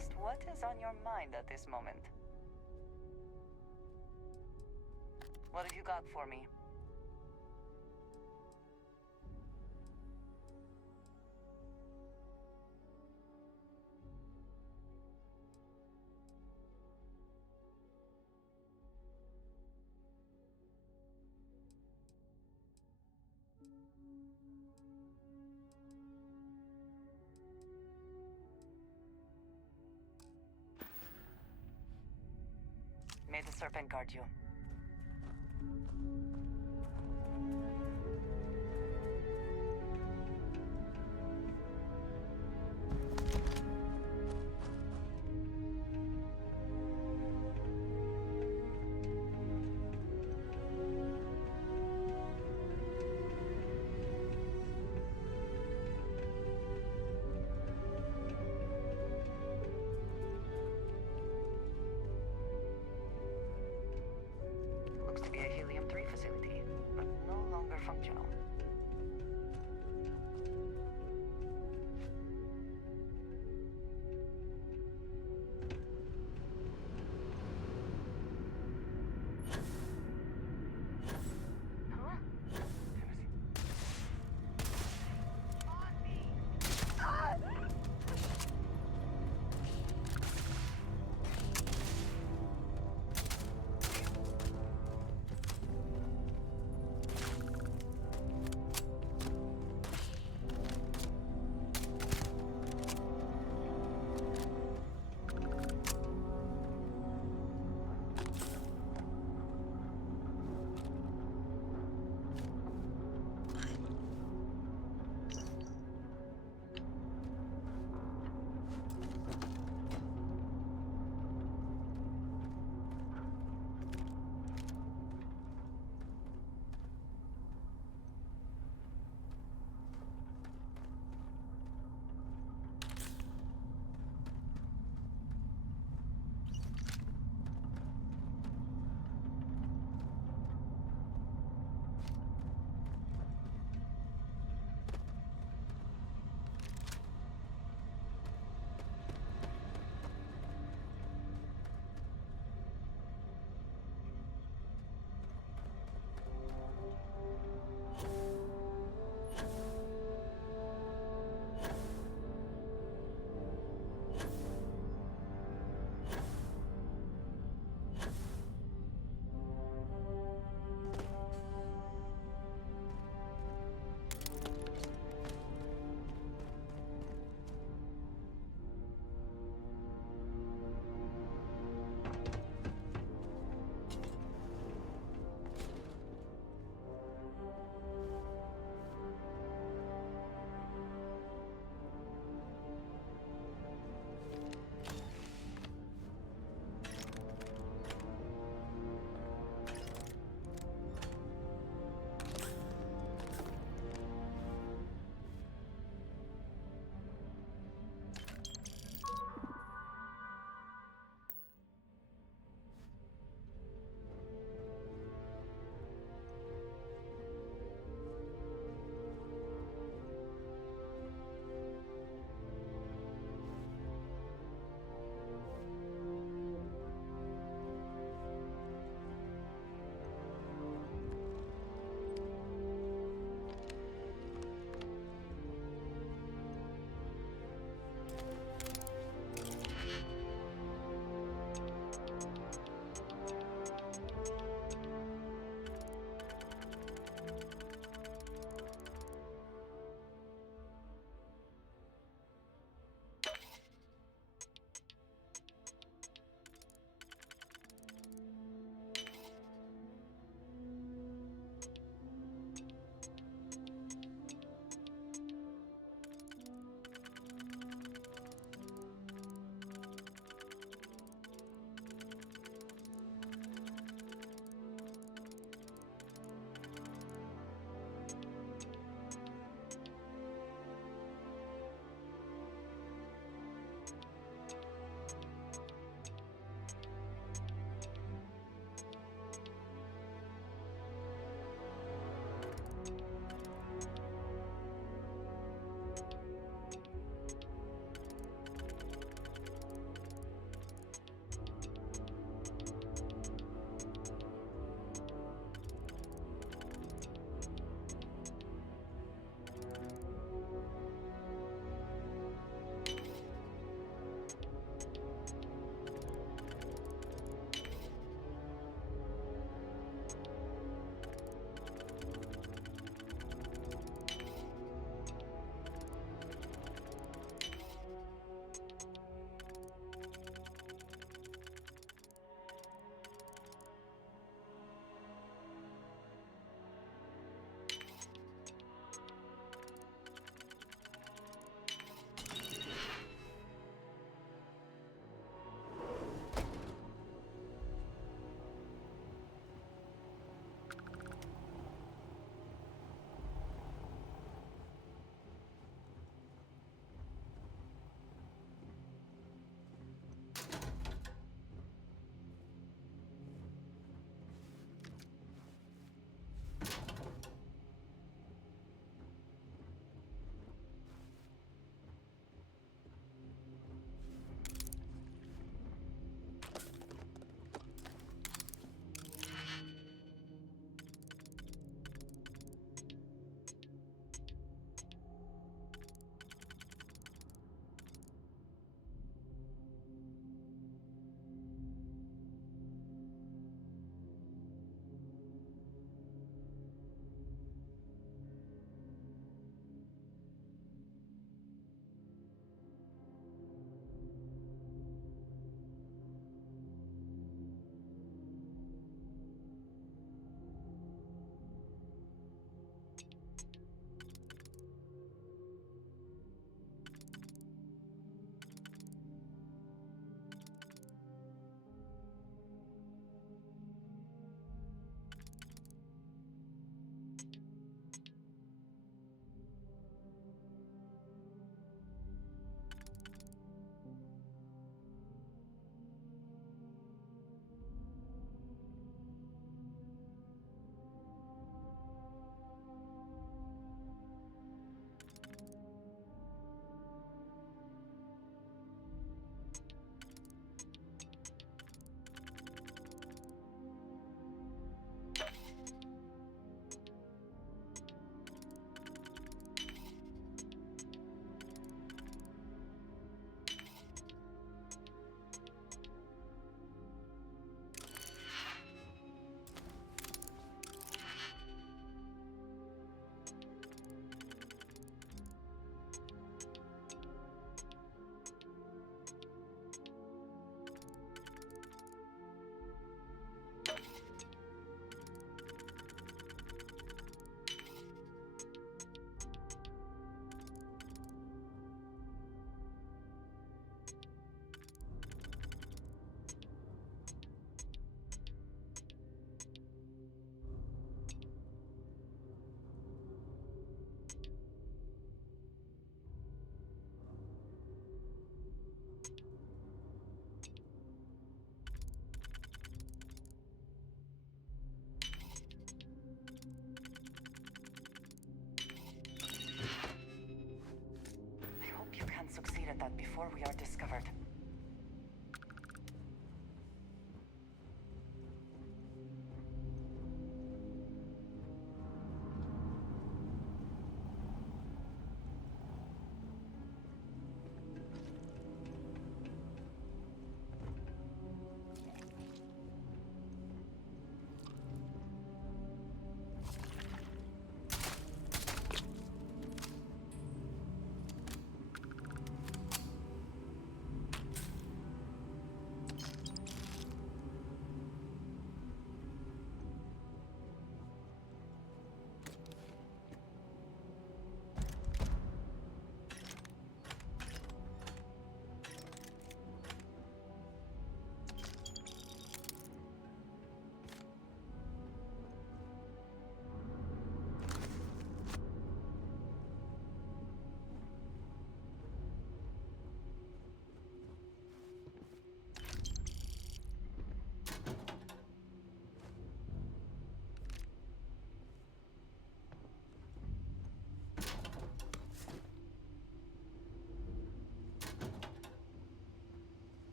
Just what is on your mind at this moment? What have you got for me? May the serpent guard you. Looks to be a helium-3 facility, but no longer functional. Huh? On me! Ah!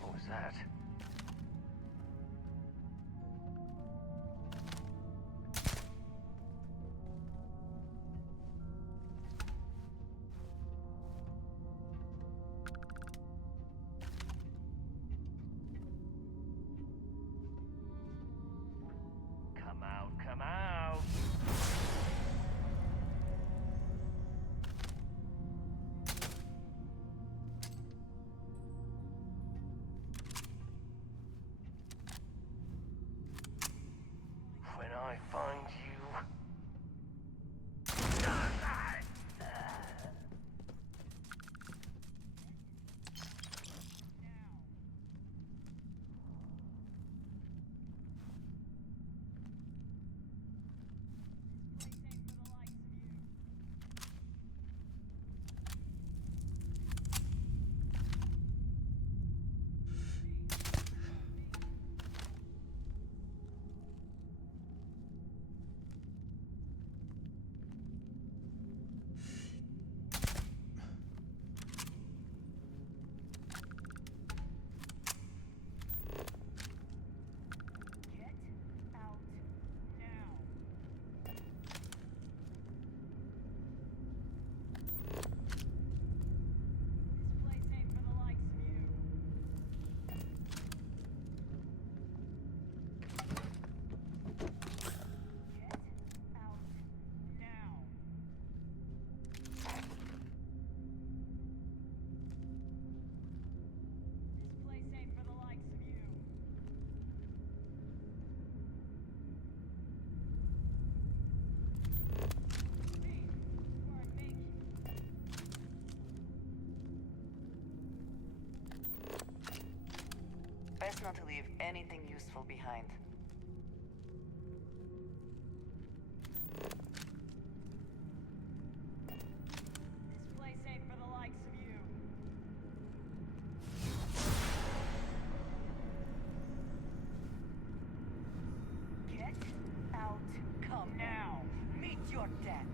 What was that? Come out, come out! When I find you... Best not to leave anything useful behind. This place ain't for the likes of you. Get out. Come now. Meet your death.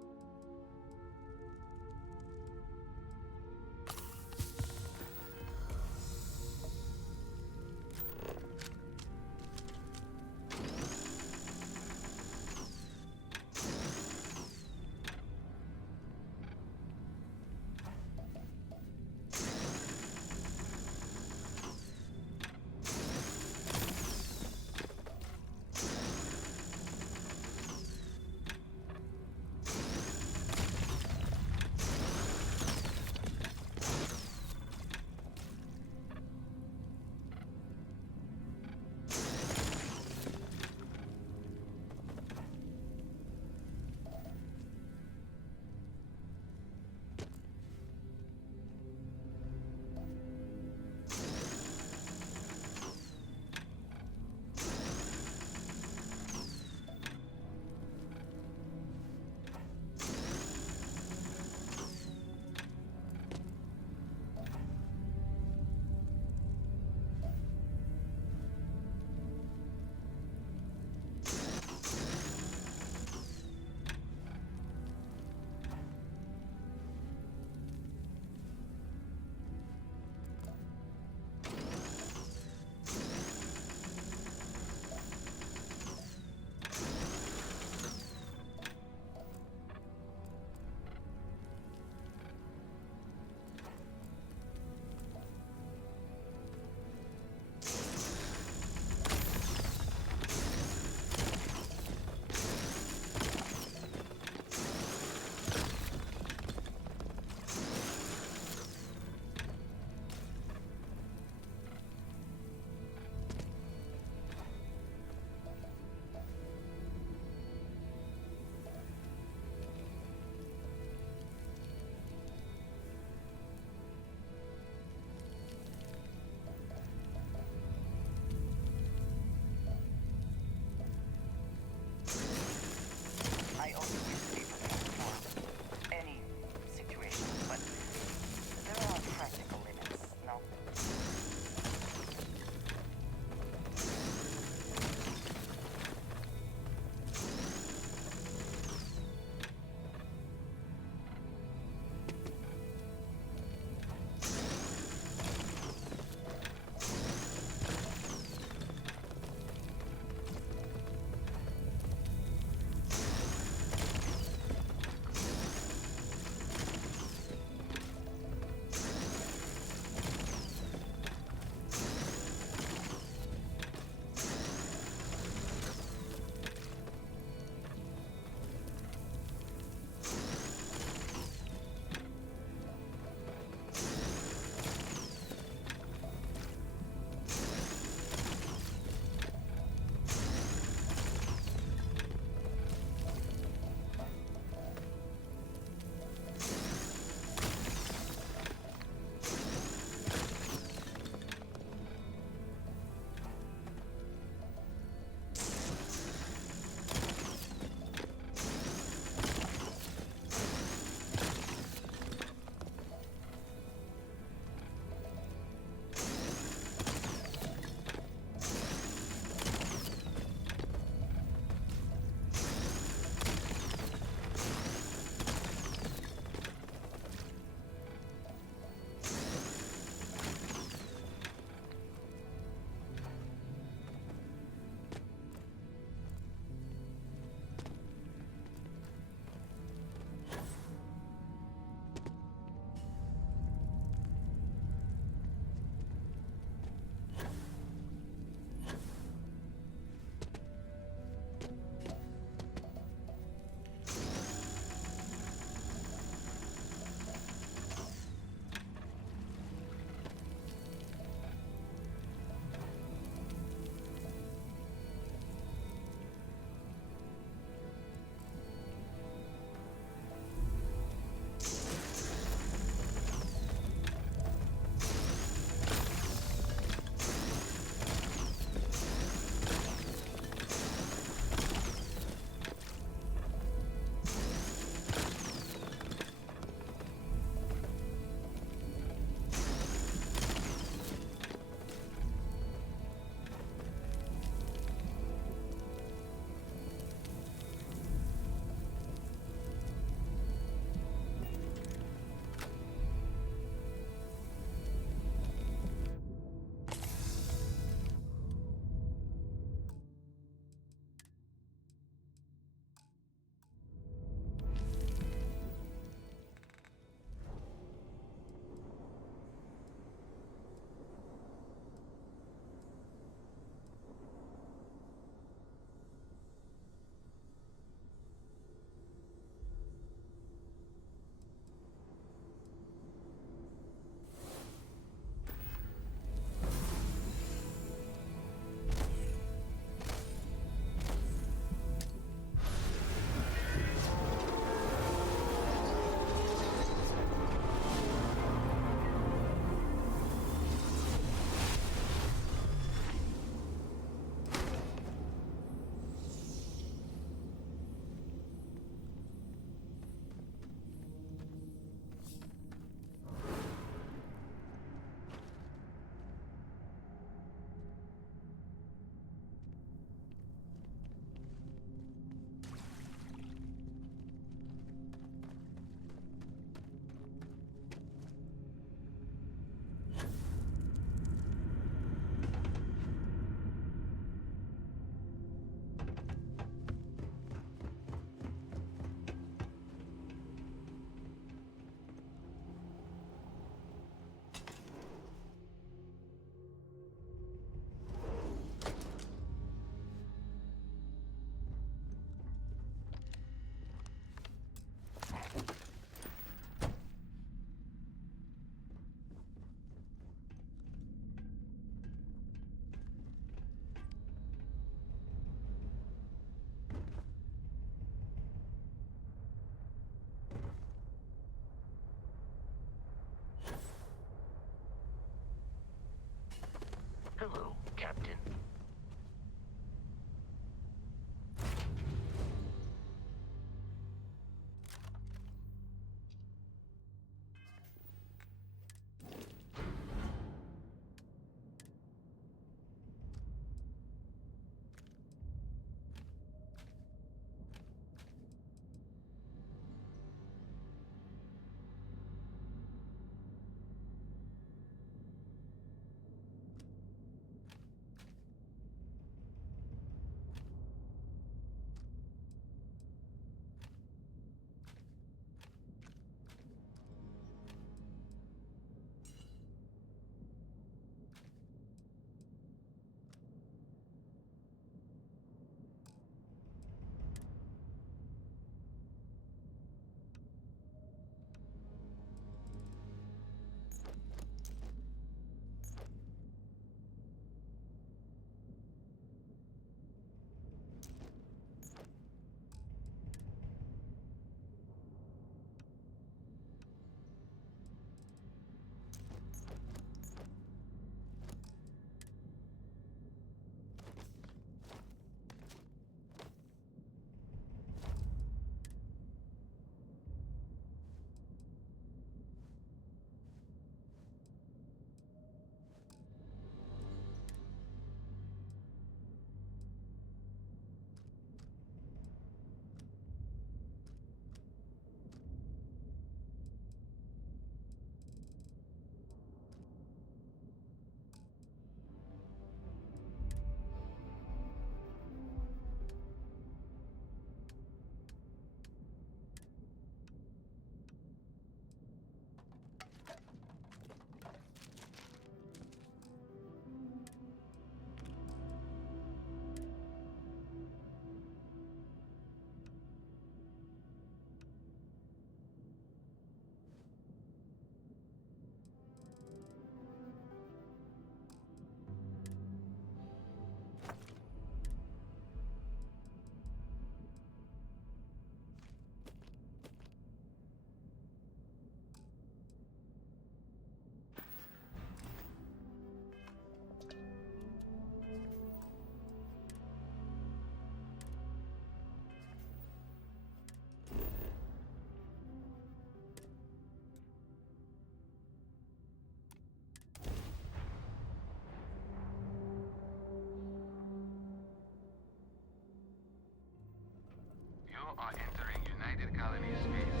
are entering United Colony space.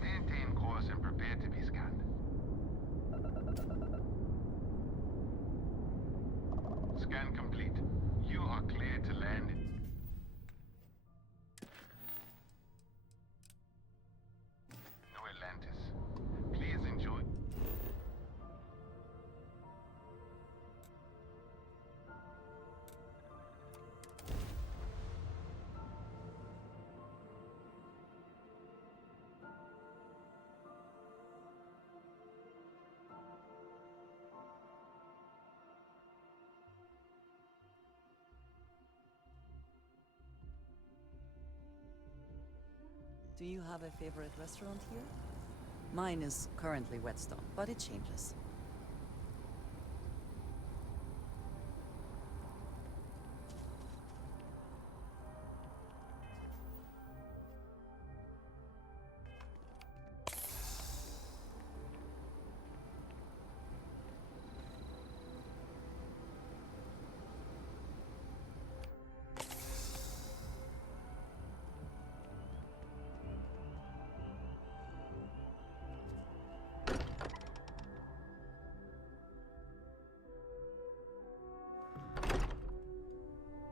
Maintain course and prepare to be scanned. Scan complete. You are clear to land. No Atlantis. Please enjoy. Do you have a favorite restaurant here? Mine is currently Whetstone, but it changes.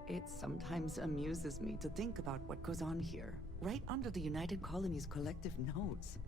It sometimes amuses me to think about what goes on here, right under the United Colony's collective nose.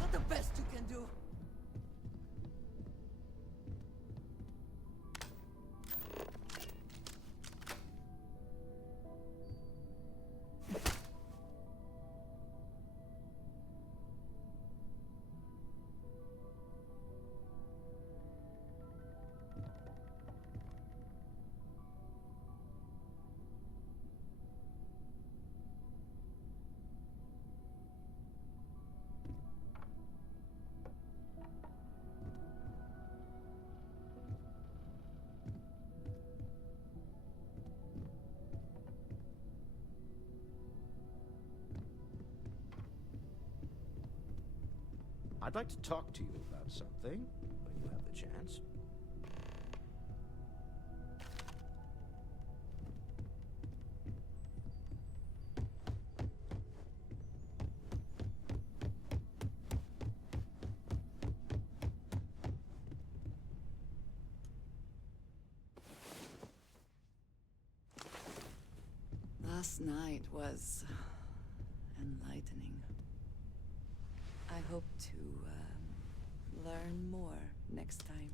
Not the best you can do. I'd like to talk to you about something, when you have the chance. Last night was enlightening. I hope to learn more next time.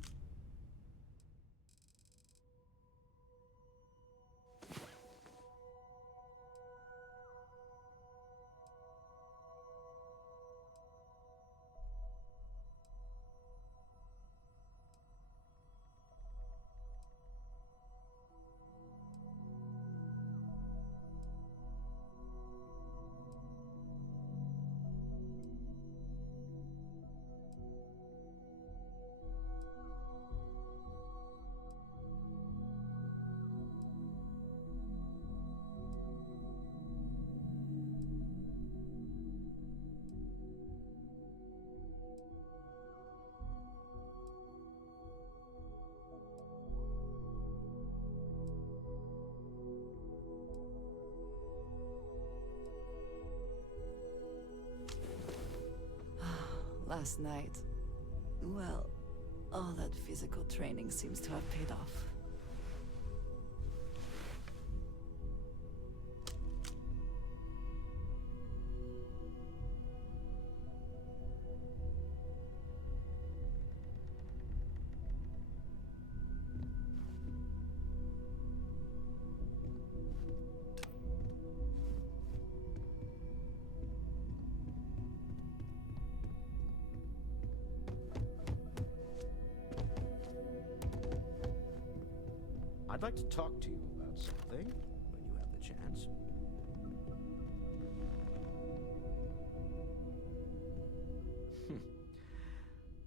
Last night, Well, all that physical training seems to have paid off. I'd like to talk to you about something when you have the chance.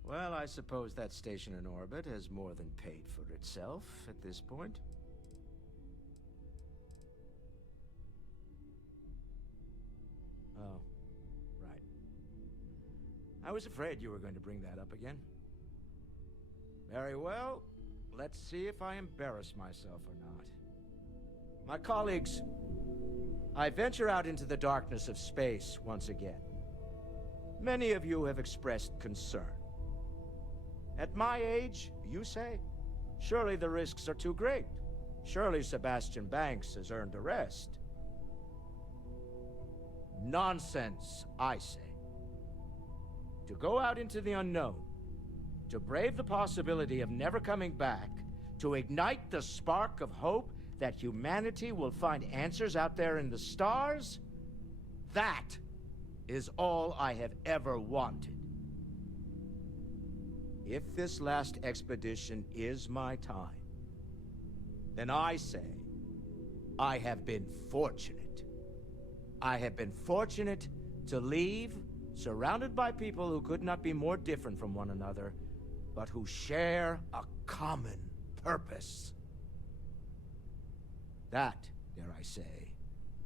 Well, I suppose that station in orbit has more than paid for itself at this point. Oh, right. I was afraid you were going to bring that up again. Very well. Let's see if I embarrass myself or not. My colleagues, I venture out into the darkness of space once again. Many of you have expressed concern. At my age, you say, surely the risks are too great. Surely Sebastian Banks has earned a rest. Nonsense, I say. To go out into the unknown, to brave the possibility of never coming back, to ignite the spark of hope that humanity will find answers out there in the stars, that is all I have ever wanted. If this last expedition is my time, then I say I have been fortunate. I have been fortunate to leave surrounded by people who could not be more different from one another, but who share a common purpose. That, dare I say,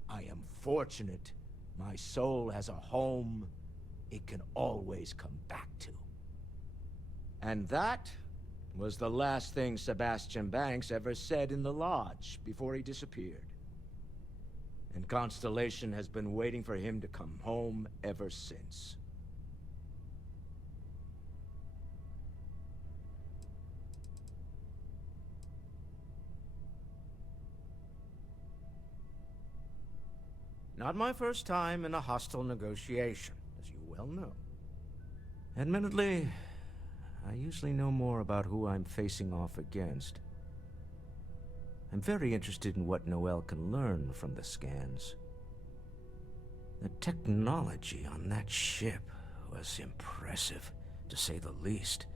I am fortunate my soul has a home it can always come back to. And that was the last thing Sebastian Banks ever said in the lodge before he disappeared. And Constellation has been waiting for him to come home ever since. Not my first time in a hostile negotiation, as you well know. Admittedly, I usually know more about who I'm facing off against. I'm very interested in what Noel can learn from the scans. The technology on that ship was impressive, to say the least.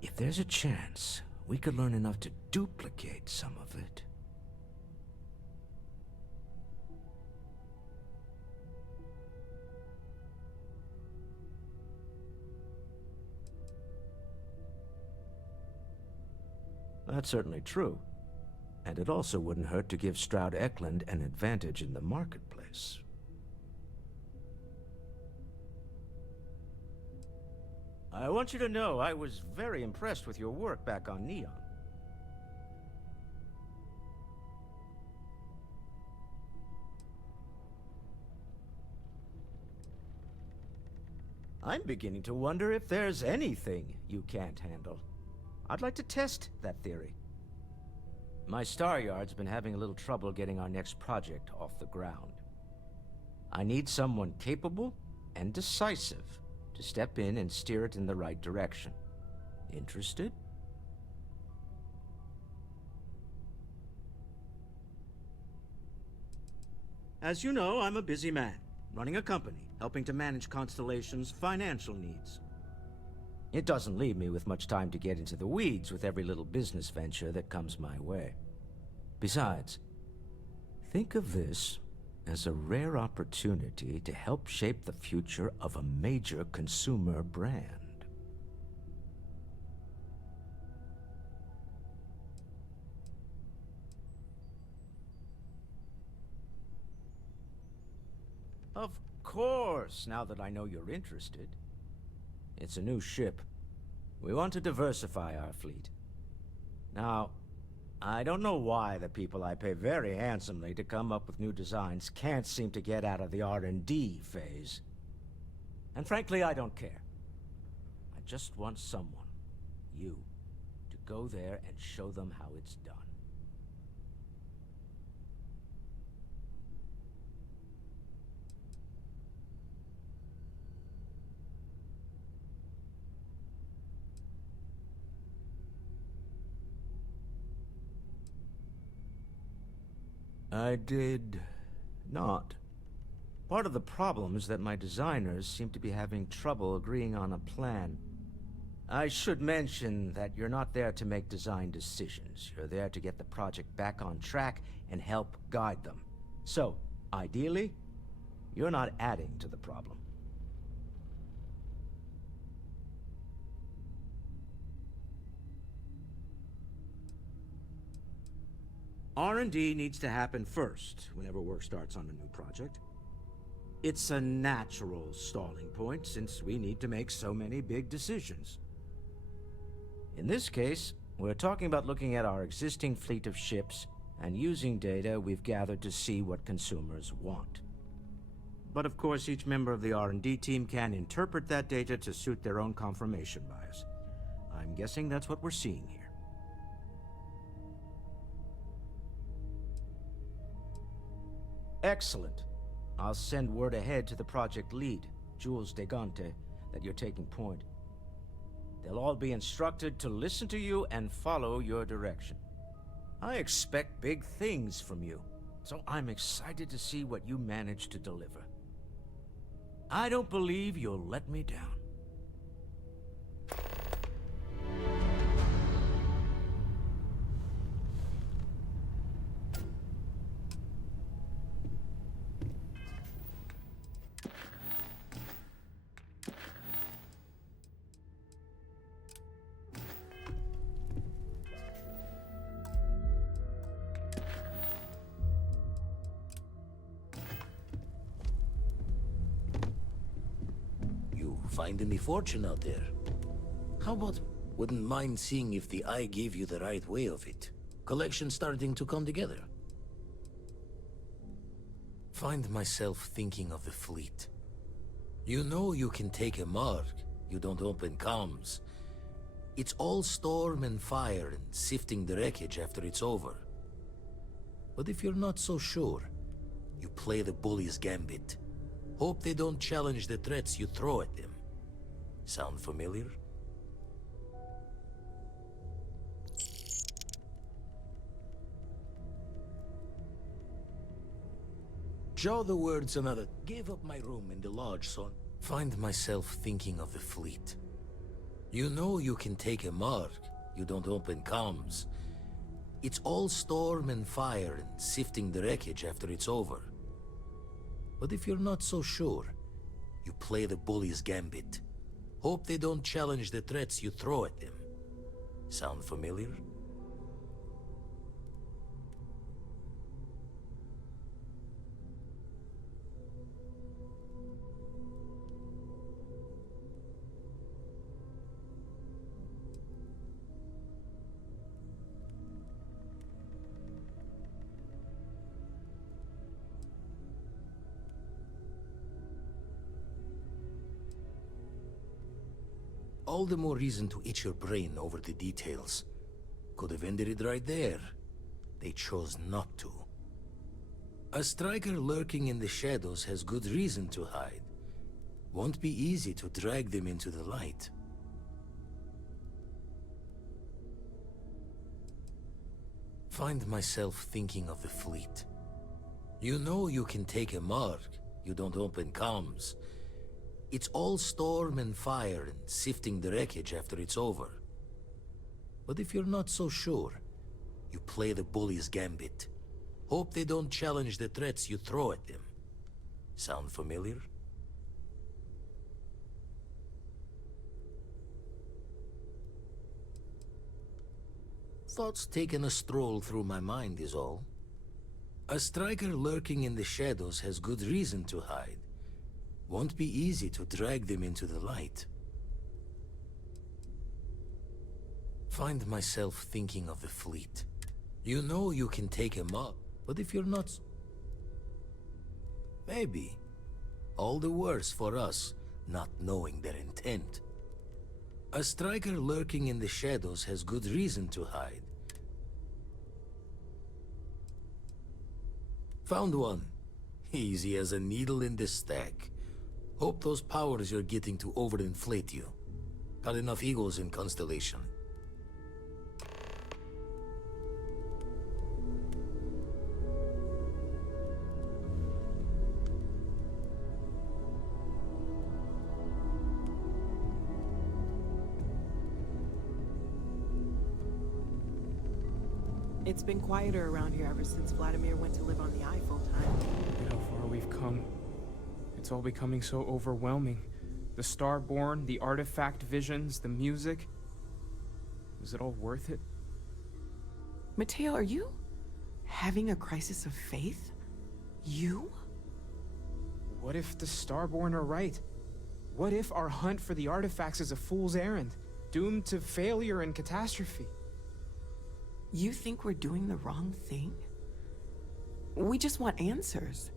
If there's a chance, we could learn enough to duplicate some of it. That's certainly true. And it also wouldn't hurt to give Stroud Eklund an advantage in the marketplace. I want you to know I was very impressed with your work back on Neon. I'm beginning to wonder if there's anything you can't handle. I'd like to test that theory. My Star Yard's been having a little trouble getting our next project off the ground. I need someone capable and decisive to step in and steer it in the right direction. Interested? As you know, I'm a busy man, running a company, helping to manage Constellation's financial needs. It doesn't leave me with much time to get into the weeds with every little business venture that comes my way. Besides, think of this as a rare opportunity to help shape the future of a major consumer brand. Of course, now that I know you're interested. It's a new ship. We want to diversify our fleet. Now, I don't know why the people I pay very handsomely to come up with new designs can't seem to get out of the R&D phase. And frankly, I don't care. I I just want someone, you, to go there and show them how it's done. I did not. Part of the problem is that my designers seem to be having trouble agreeing on a plan. I should mention that you're not there to make design decisions. You're there to get the project back on track and help guide them. So, ideally, you're not adding to the problem. R&D needs to happen first whenever work starts on a new project. It's a natural stalling point since we need to make so many big decisions. In this case, we're talking about looking at our existing fleet of ships and using data we've gathered to see what consumers want. But of course, each member of the R&D team can interpret that data to suit their own confirmation bias. I'm guessing that's what we're seeing here. Excellent. I'll send word ahead to the project lead, Jules Degante, that you're taking point. They'll all be instructed to listen to you and follow your direction. I expect big things from you, so I'm excited to see what you manage to deliver. I don't believe you'll let me down. Find any fortune out there? How about, wouldn't mind seeing if the eye gave you the right way of it? Collection starting to come together. Find myself thinking of the fleet. You know you can take a mark, you don't open comms. It's all storm and fire and sifting the wreckage after it's over. But if you're not so sure, you play the bully's gambit. Hope they don't challenge the threats you throw at them. Sound familiar? Jaw the words another. Gave up my room in the lodge, son. Find myself thinking of the fleet. You know you can take a mark, you don't open comms. It's all storm and fire and sifting the wreckage after it's over. But if you're not so sure, you play the bully's gambit. Hope they don't challenge the threats you throw at them. Sound familiar? All the more reason to itch your brain over the details. Could have ended it right there. They chose not to. A striker lurking in the shadows has good reason to hide. Won't be easy to drag them into the light. Find myself thinking of the fleet. You know you can take a mark, you don't open comms. It's all storm and fire and sifting the wreckage after it's over. But if you're not so sure, you play the bully's gambit. Hope they don't challenge the threats you throw at them. Sound familiar? Thoughts taking a stroll through my mind is all. A striker lurking in the shadows has good reason to hide. Won't be easy to drag them into the light. Find myself thinking of the fleet. You know you can take him up, but if you're not... Maybe. All the worse for us, not knowing their intent. A striker lurking in the shadows has good reason to hide. Found one. Easy as a needle in the stack. Hope those powers you're getting to overinflate you. Got enough egos in Constellation. It's been quieter around here ever since Vladimir went to live on the Eye full-time. Look at how far we've come. It's all becoming so overwhelming. The Starborn, the artifact visions, the music. Was it all worth it? Mateo, are you having a crisis of faith? You? What if the Starborn are right? What if our hunt for the artifacts is a fool's errand, doomed to failure and catastrophe? You think we're doing the wrong thing? We just want answers.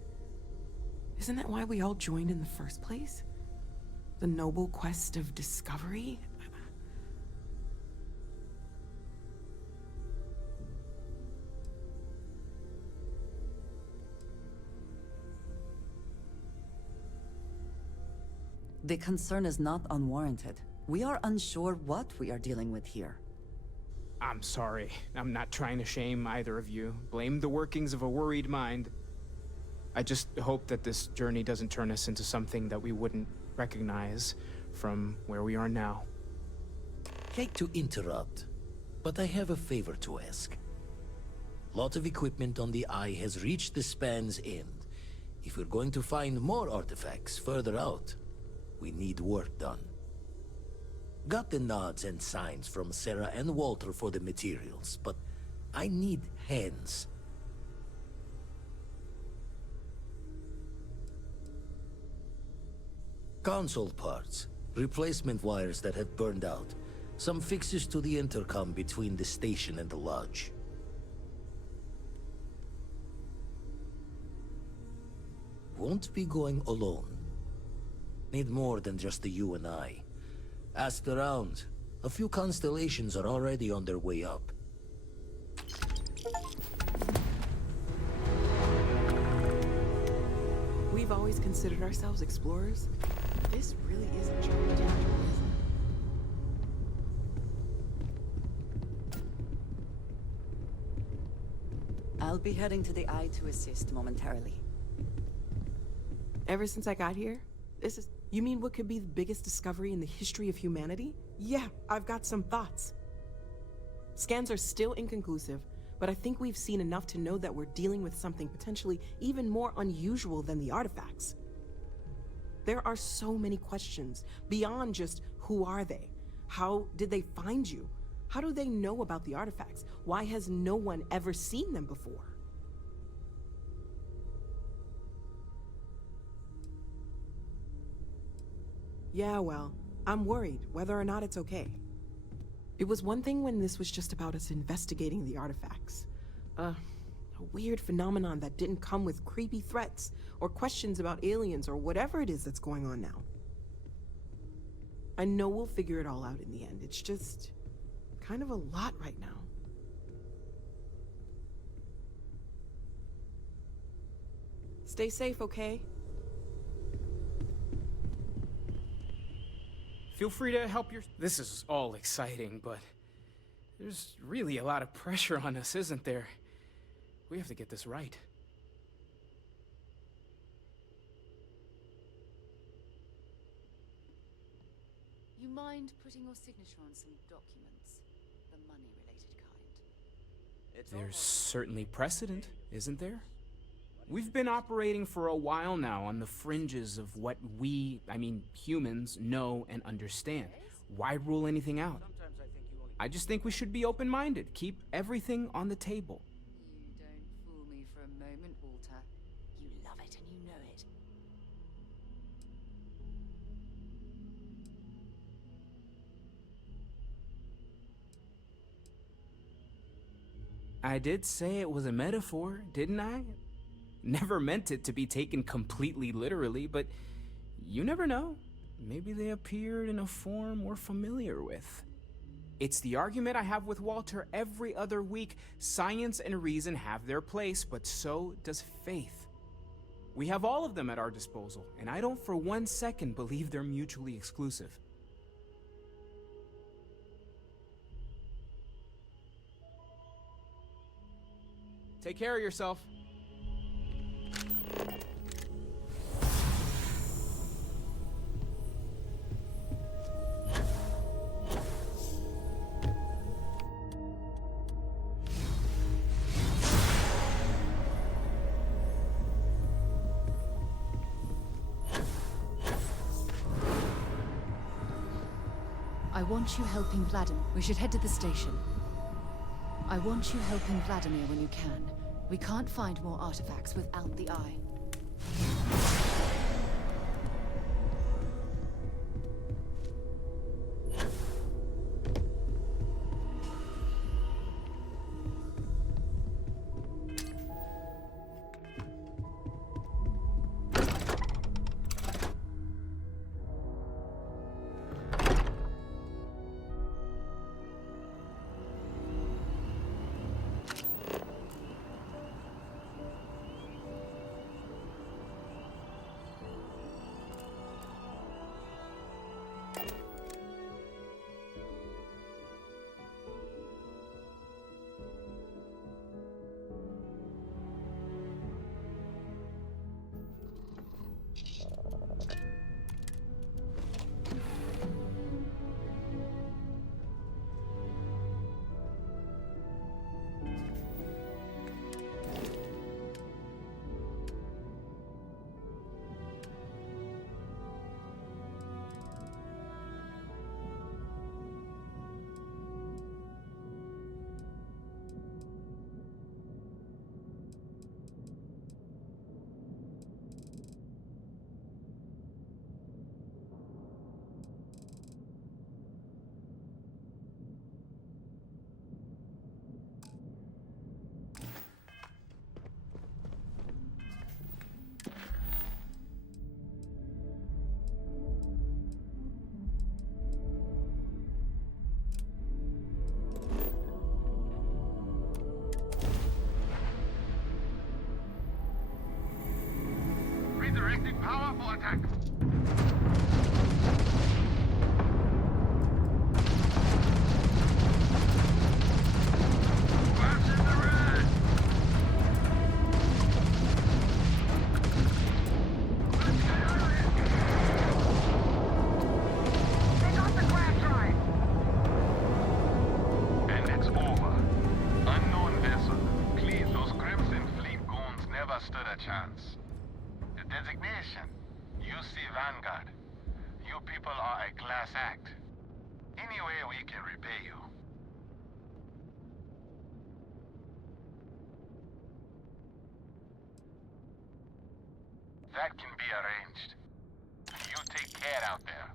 Isn't that why we all joined in the first place? The noble quest of discovery? The concern is not unwarranted. We are unsure what we are dealing with here. I'm sorry. I'm not trying to shame either of you. Blame the workings of a worried mind. I just hope that this journey doesn't turn us into something that we wouldn't recognize from where we are now. Hate to interrupt, but I have a favor to ask. Lot of equipment on the Eye has reached the span's end. If we're going to find more artifacts further out, we need work done. Got the nods and signs from Sarah and Walter for the materials, but I need hands. Console parts, replacement wires that have burned out, some fixes to the intercom between the station and the lodge. Won't be going alone. Need more than just the you and I. Asked around. A few constellations are already on their way up. We've always considered ourselves explorers. This really is a journey to tourism. I'll be heading to the Eye to assist momentarily. Ever since I got here, this is... You mean what could be the biggest discovery in the history of humanity? Yeah, I've got some thoughts. Scans are still inconclusive, but I think we've seen enough to know that we're dealing with something potentially even more unusual than the artifacts. There are so many questions beyond just who are they? How did they find you? How do they know about the artifacts? Why has no one ever seen them before? Yeah, well, I'm worried whether or not it's okay. It was one thing when this was just about us investigating the artifacts. A weird phenomenon that didn't come with creepy threats or questions about aliens or whatever it is that's going on now. I know we'll figure it all out in the end. It's just kind of a lot right now. Stay safe, okay? Feel free to help your... This is all exciting, but there's really a lot of pressure on us, isn't there? We have to get this right. You mind putting your signature on some documents? The money-related kind. There's certainly precedent, isn't there? We've been operating for a while now on the fringes of what we, humans, know and understand. Why rule anything out? I just think we should be open-minded. Keep everything on the table. You don't fool me for a moment, Walter. You love it and you know it. I did say it was a metaphor, didn't I? Never meant it to be taken completely literally, but you never know. maybe they appeared in a form we're familiar with. It's the argument I have with Walter every other week. Science and reason have their place, but so does faith. We have all of them at our disposal, and I don't for 1 second believe they're mutually exclusive. Take care of yourself. I want you helping Vladimir. We should head to the station. I want you helping Vladimir when you can. We can't find more artifacts without the Eye. Redirecting power for attack. What's in the red? Let's get out of here. Take off the crash drive. And it's over. Unknown vessel. Please, those Crimson Fleet goons never stood a chance. The designation, UC Vanguard. You people are a class act. Any way we can repay you. That can be arranged. You take care out there.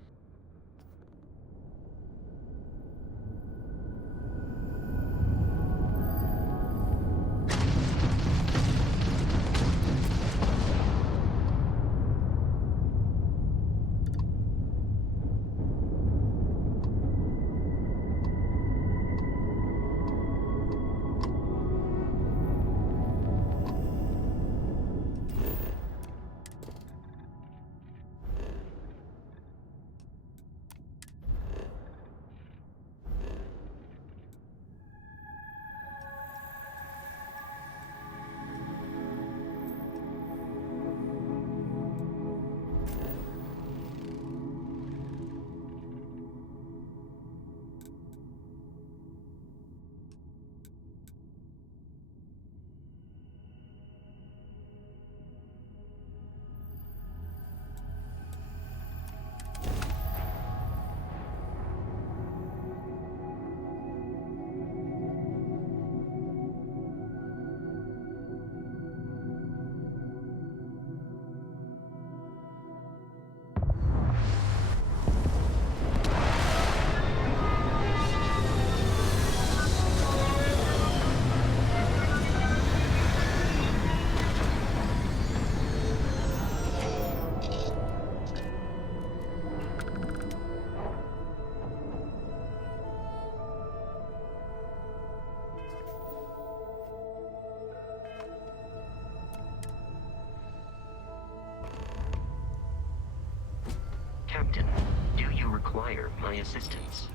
my assistance.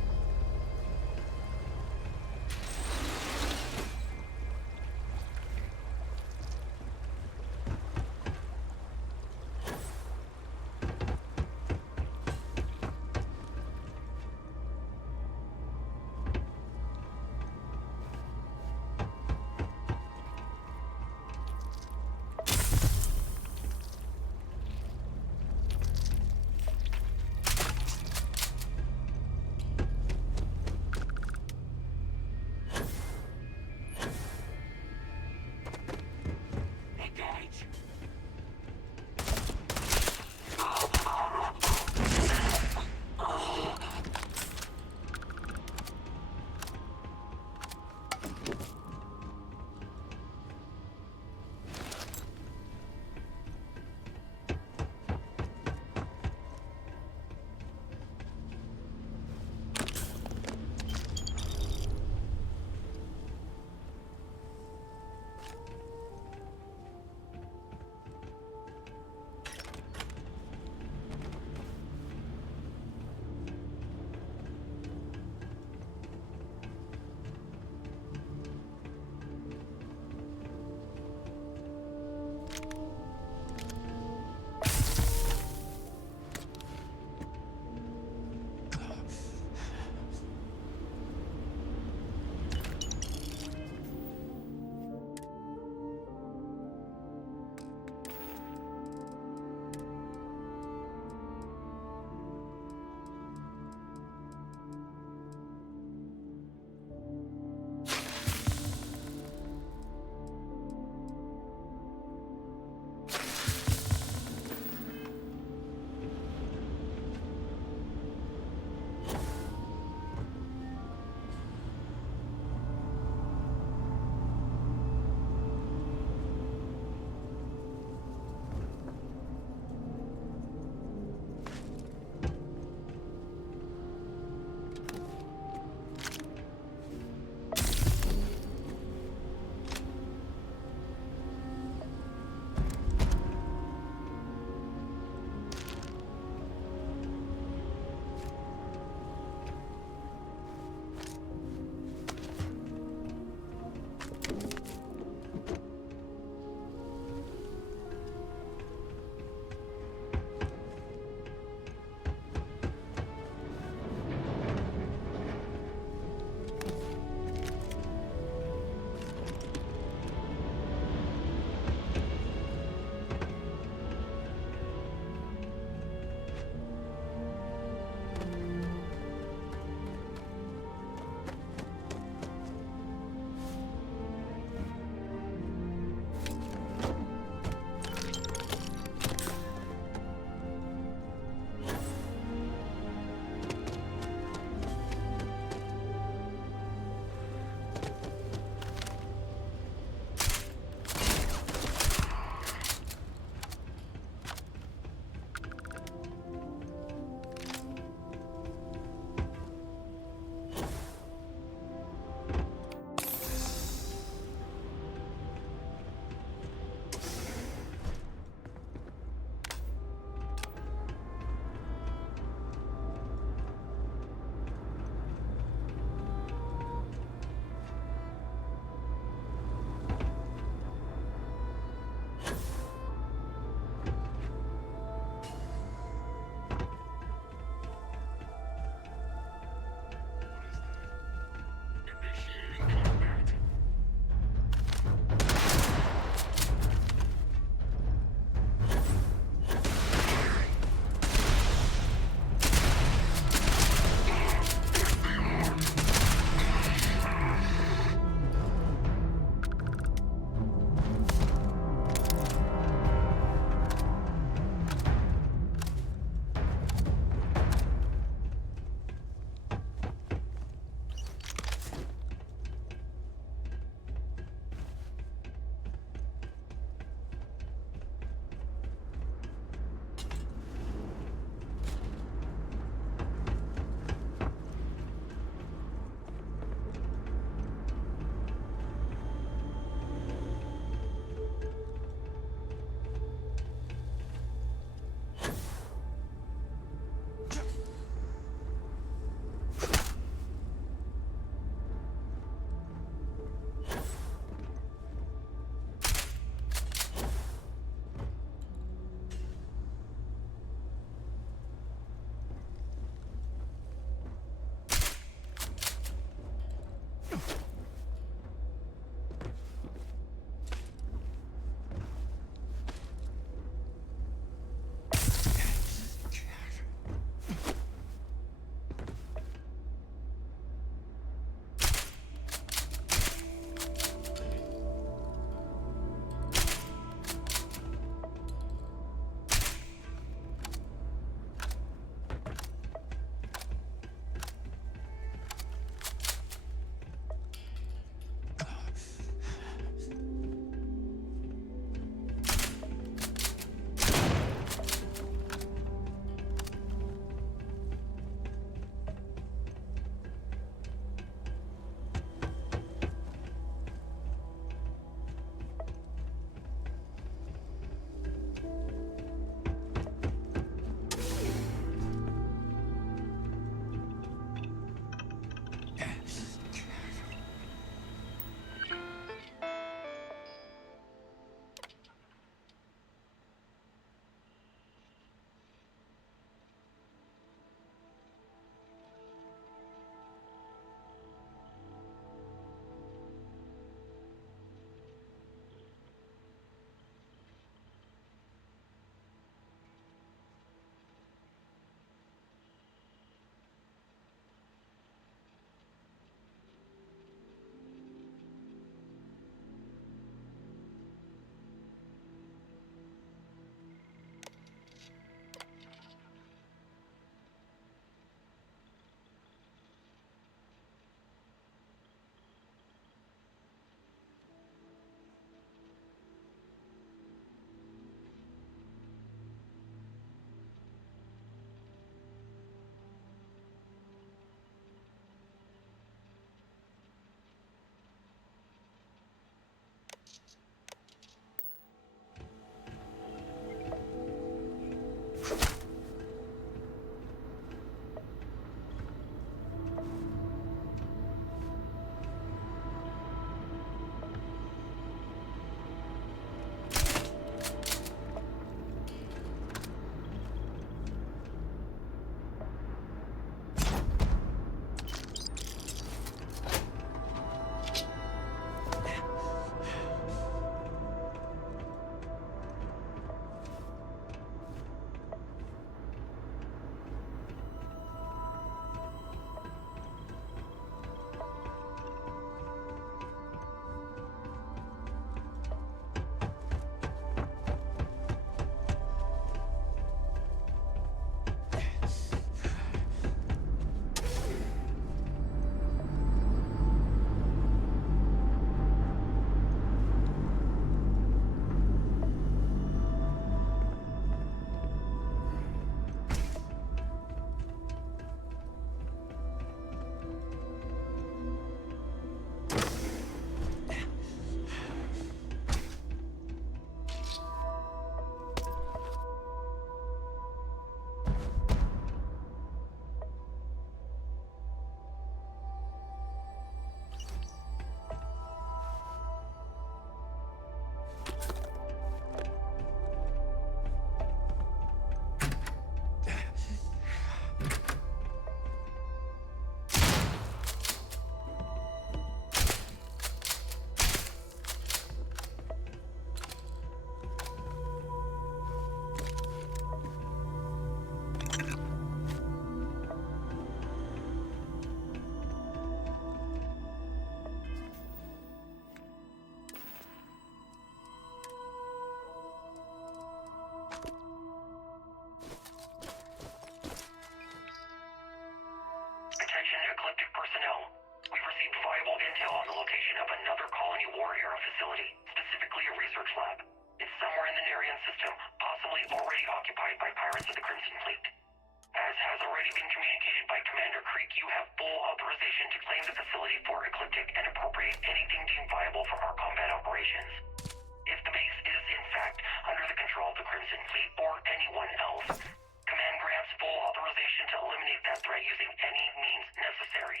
Crimson Fleet or anyone else. Command grants full authorization to eliminate that threat using any means necessary.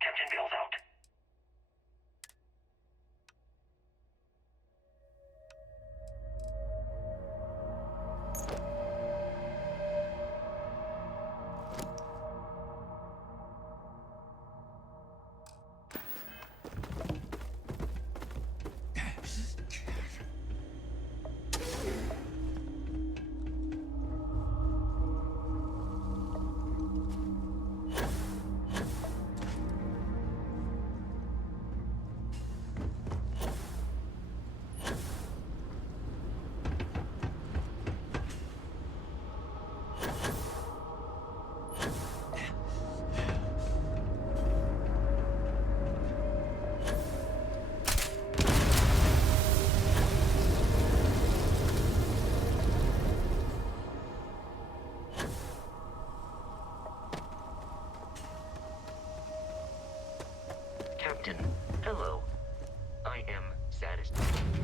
Captain Bale's out. Captain, hello. I am satisfied.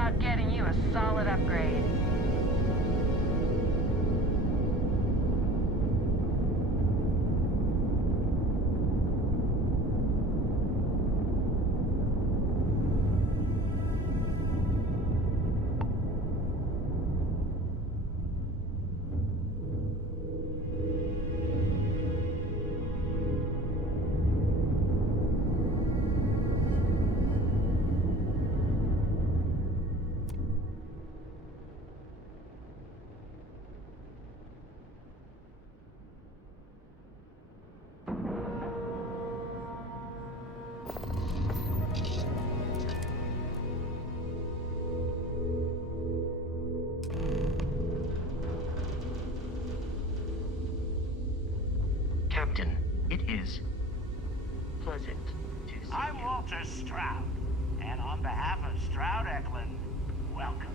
about getting you a solid upgrade. Captain, it is pleasant to see I'm you. Walter Stroud, and on behalf of Stroud Eklund, welcome.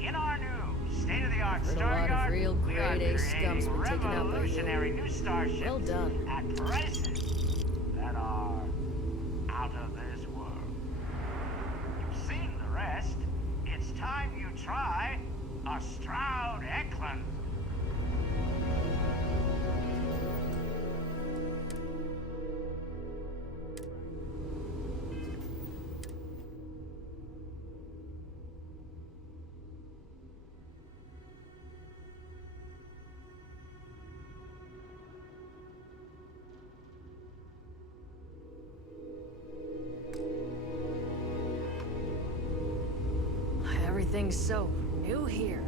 In our new state-of-the-art Heard a star lot of yard, real we are grade A creating scum's been taken out by you. revolutionary new starships Well done. at prices that are out of this world. You've seen the rest. It's time you try a Stroud Eklund. Everything's so new here.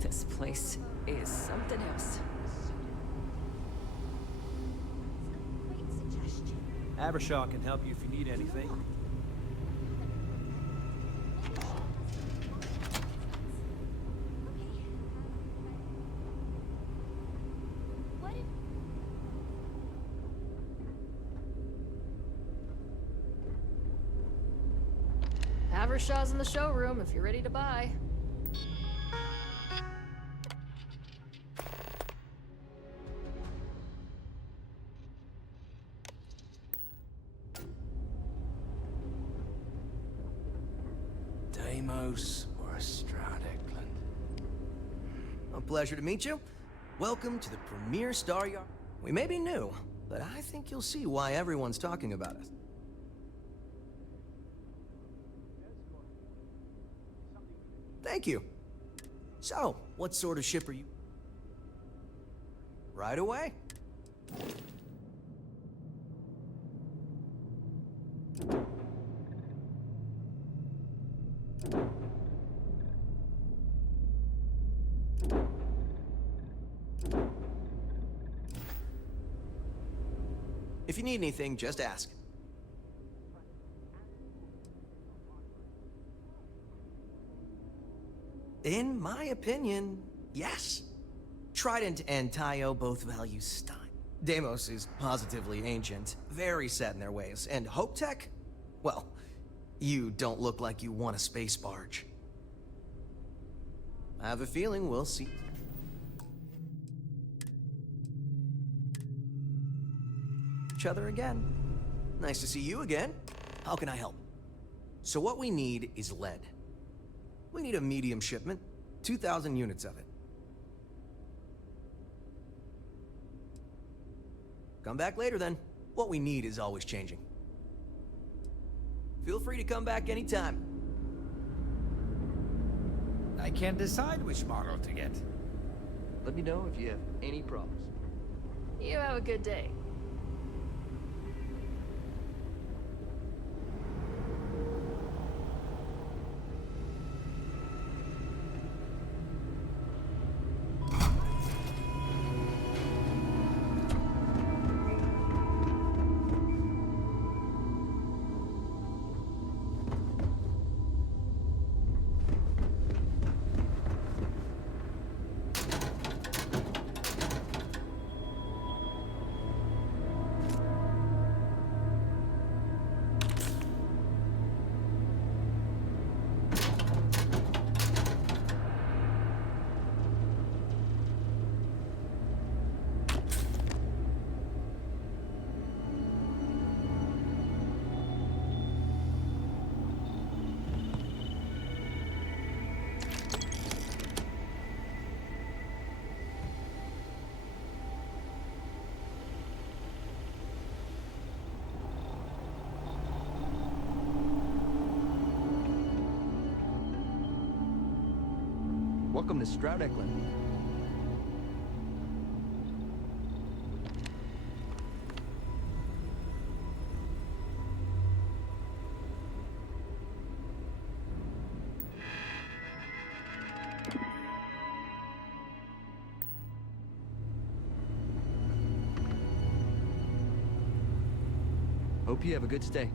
This place is something else. Avershaw can help you if you need anything. Havershaw's in the showroom if you're ready to buy. Deimos or Stroud Eklund. A pleasure to meet you. Welcome to the premier Star Yard. We may be new, but I think you'll see why everyone's talking about us. Thank you. So, what sort of ship are you? Right away. If you need anything, just ask. In my opinion, yes. Trident and Taio both value style. Deimos is positively ancient, very set in their ways, and Hope Tech? Well, you don't look like you want a space barge. I have a feeling we'll see each other again. Nice to see you again. How can I help? So what we need is lead. We need a medium shipment, 2,000 units of it. Come back later then. What we need is always changing. Feel free to come back anytime. I can't decide which model to get. Let me know if you have any problems. You have a good day. Welcome to Stroud Eklund. Hope you have a good stay.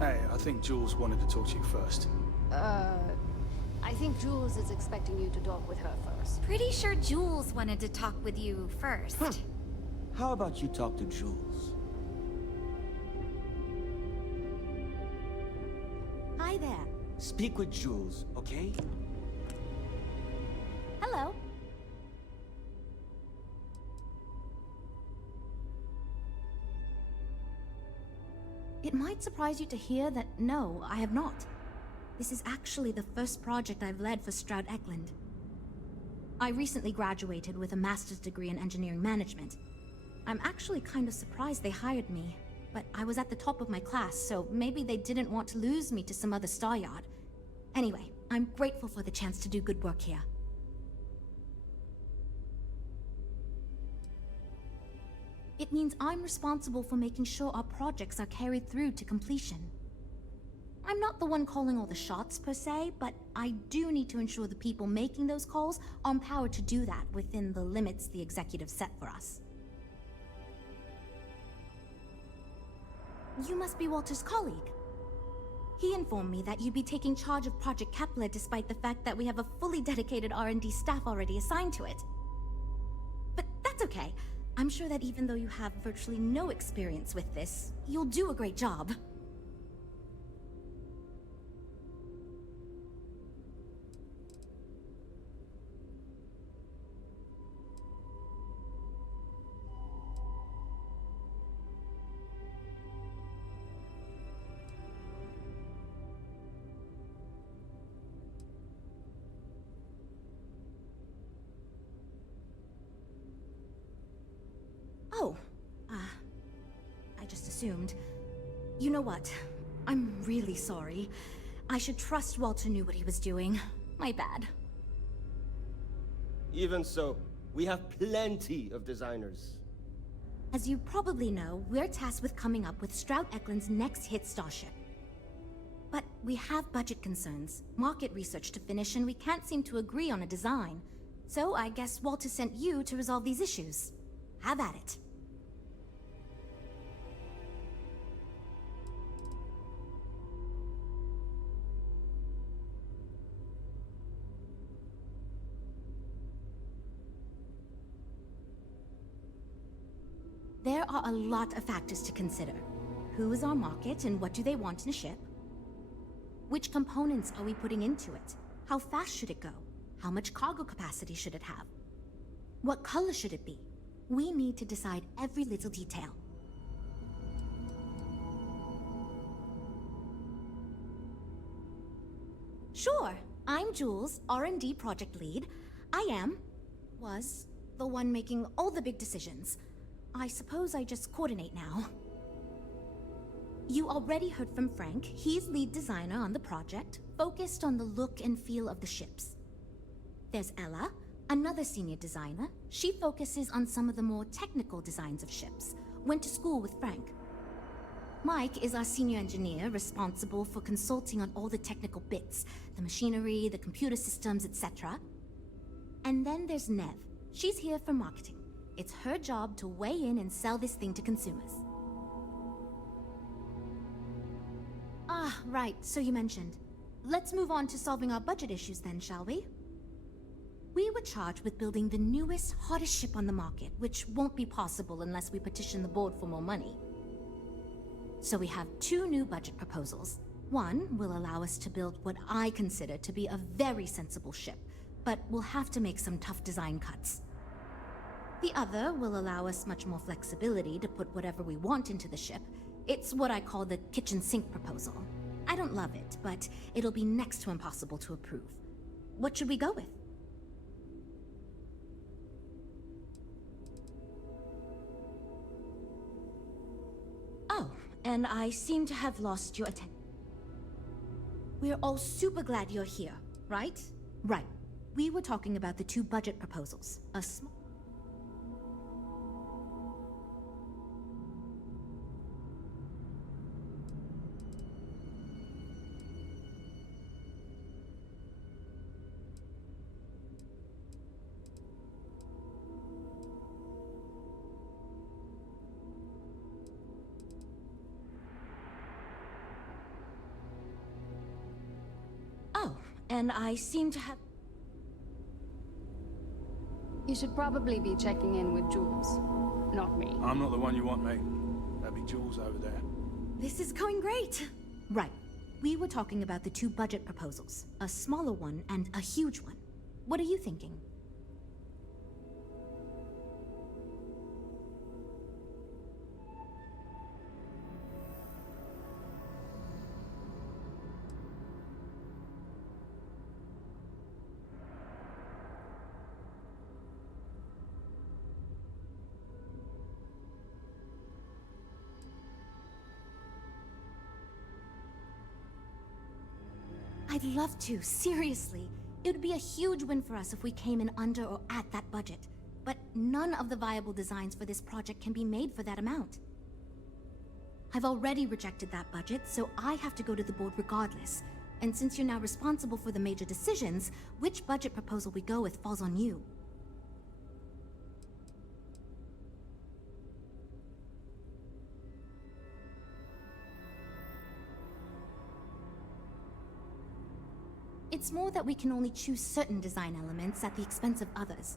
Hey, I think Jules wanted to talk to you first. I think Jules is expecting you to talk with her first. Pretty sure Jules wanted to talk with you first. How about you talk to Jules? Hi there. Speak with Jules, okay? Hello. It might surprise you to hear that no, I have not. This is actually the first project I've led for Stroud Eklund. I recently graduated with a master's degree in engineering management. I'm actually kind of surprised they hired me, but I was at the top of my class, so maybe they didn't want to lose me to some other star yard. Anyway, I'm grateful for the chance to do good work here. It means I'm responsible for making sure our projects are carried through to completion. I'm not the one calling all the shots per se, but I do need to ensure the people making those calls are empowered to do that within the limits the executive set for us. You must be Walter's colleague. He informed me that you'd be taking charge of Project Kepler despite the fact that we have a fully dedicated R&D staff already assigned to it. But that's okay. I'm sure that even though you have virtually no experience with this, you'll do a great job. Oh, I just assumed. You know what? I'm really sorry. I should trust Walter knew what he was doing. My bad. Even so, we have plenty of designers. As you probably know, we're tasked with coming up with Stroud Eklund's next hit starship. But we have budget concerns, market research to finish, and we can't seem to agree on a design. So I guess Walter sent you to resolve these issues. Have at it. There are a lot of factors to consider. Who is our market and what do they want in a ship? Which components are we putting into it? How fast should it go? How much cargo capacity should it have? What color should it be? We need to decide every little detail. Sure, I'm Jules, R&D project lead. Was the one making all the big decisions. I suppose I just coordinate now. You already heard from Frank. He's lead designer on the project, focused on the look and feel of the ships. There's Ella, another senior designer. She focuses on some of the more technical designs of ships. Went to school with Frank. Mike is our senior engineer, responsible for consulting on all the technical bits, the machinery, the computer systems, etc. And then there's Nev. She's here for marketing. It's her job to weigh in and sell this thing to consumers. Ah, right, so you mentioned. Let's move on to solving our budget issues then, shall we? We were charged with building the newest, hottest ship on the market, which won't be possible unless we petition the board for more money. So we have 2 new budget proposals. One will allow us to build what I consider to be a very sensible ship, but we'll have to make some tough design cuts. The other will allow us much more flexibility to put whatever we want into the ship. It's what I call the kitchen sink proposal. I don't love it, but it'll be next to impossible to approve. What should we go with? Oh, and I seem to have lost your attention. We're all super glad you're here, right? Right. We were talking about the 2 budget proposals. A small... And I seem to have... You should probably be checking in with Jules, not me. I'm not the one you want, mate. That'd be Jules over there. This is going great! Right. We were talking about the 2 budget proposals. A smaller one and a huge one. What are you thinking? I'd love to, seriously. It would be a huge win for us if we came in under or at that budget. But none of the viable designs for this project can be made for that amount. I've already rejected that budget, so I have to go to the board regardless. And since you're now responsible for the major decisions, which budget proposal we go with falls on you. It's more that we can only choose certain design elements at the expense of others.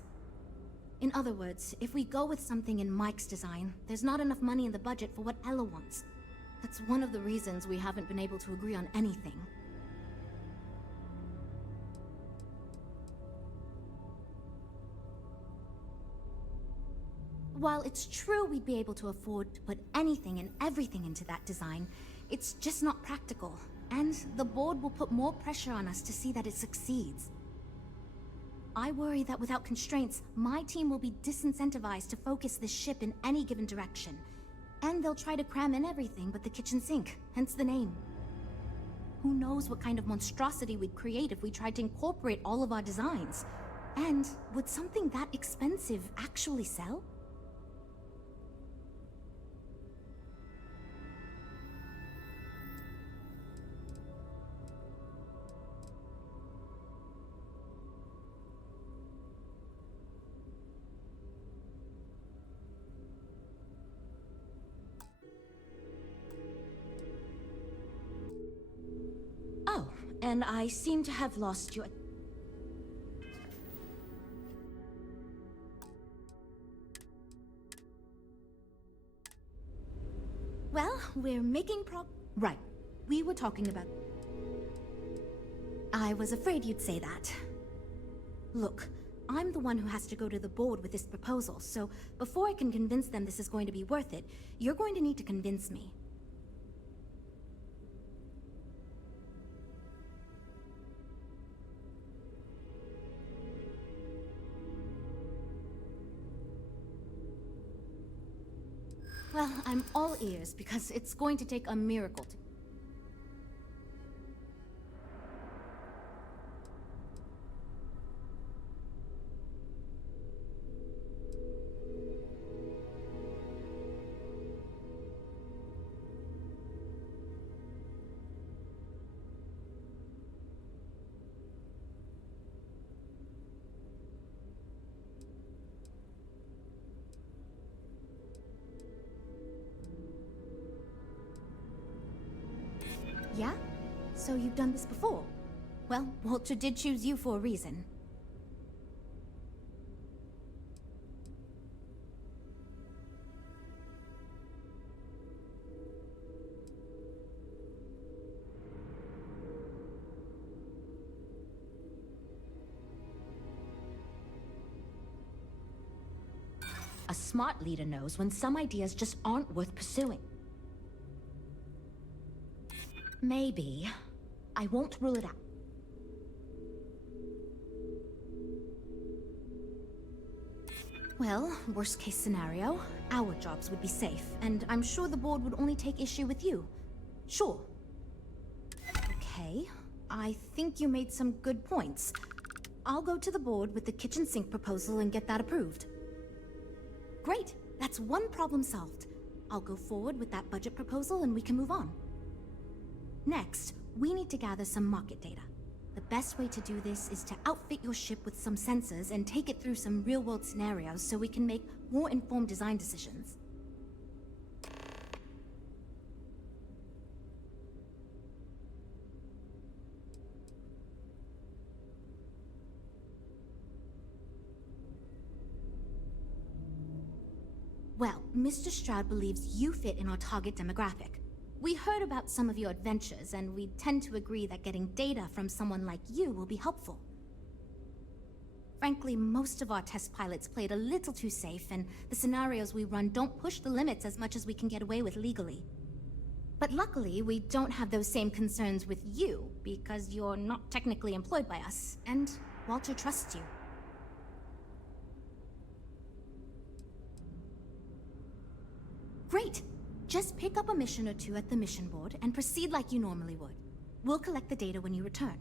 In other words, if we go with something in Mike's design, there's not enough money in the budget for what Ella wants. That's one of the reasons we haven't been able to agree on anything. While it's true we'd be able to afford to put anything and everything into that design, it's just not practical. And the board will put more pressure on us to see that it succeeds. I worry that without constraints, my team will be disincentivized to focus this ship in any given direction. And they'll try to cram in everything but the kitchen sink, hence the name. Who knows what kind of monstrosity we'd create if we tried to incorporate all of our designs? And would something that expensive actually sell? And I seem to have lost you. Well, we're making Right. We were talking about... I was afraid you'd say that. Look, I'm the one who has to go to the board with this proposal, so before I can convince them this is going to be worth it, you're going to need to convince me. Well, I'm all ears because it's going to take a miracle to... Yeah? So you've done this before? Well, Walter did choose you for a reason. A smart leader knows when some ideas just aren't worth pursuing. Maybe. I won't rule it out. Well, worst case scenario, our jobs would be safe, and I'm sure the board would only take issue with you. Sure. Okay, I think you made some good points. I'll go to the board with the kitchen sink proposal and get that approved. Great, that's one problem solved. I'll go forward with that budget proposal and we can move on. Next, we need to gather some market data. The best way to do this is to outfit your ship with some sensors and take it through some real-world scenarios so we can make more informed design decisions. Well, Mr. Stroud believes you fit in our target demographic. We heard about some of your adventures, and we tend to agree that getting data from someone like you will be helpful. Frankly, most of our test pilots played a little too safe, and the scenarios we run don't push the limits as much as we can get away with legally. But luckily, we don't have those same concerns with you, because you're not technically employed by us, and Walter trusts you. Great! Just pick up a mission or two at the mission board and proceed like you normally would. We'll collect the data when you return.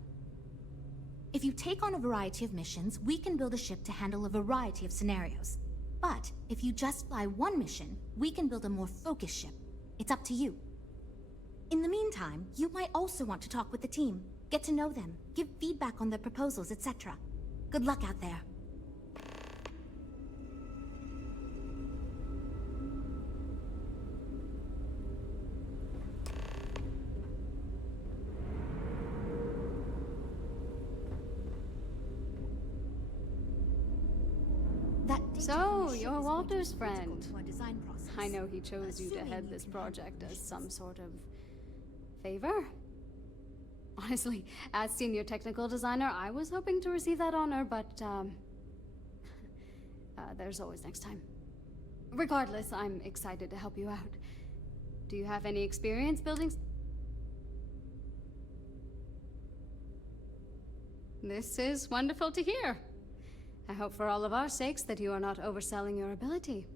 If you take on a variety of missions, we can build a ship to handle a variety of scenarios. But if you just fly one mission, we can build a more focused ship. It's up to you. In the meantime, you might also want to talk with the team, get to know them, give feedback on their proposals, etc. Good luck out there. So, you're Walter's friend. I know he chose you to head this project as some sort of favor. Honestly, as senior technical designer, I was hoping to receive that honor, but there's always next time. Regardless, I'm excited to help you out. Do you have any experience building? This is wonderful to hear. I hope for all of our sakes that you are not overselling your ability.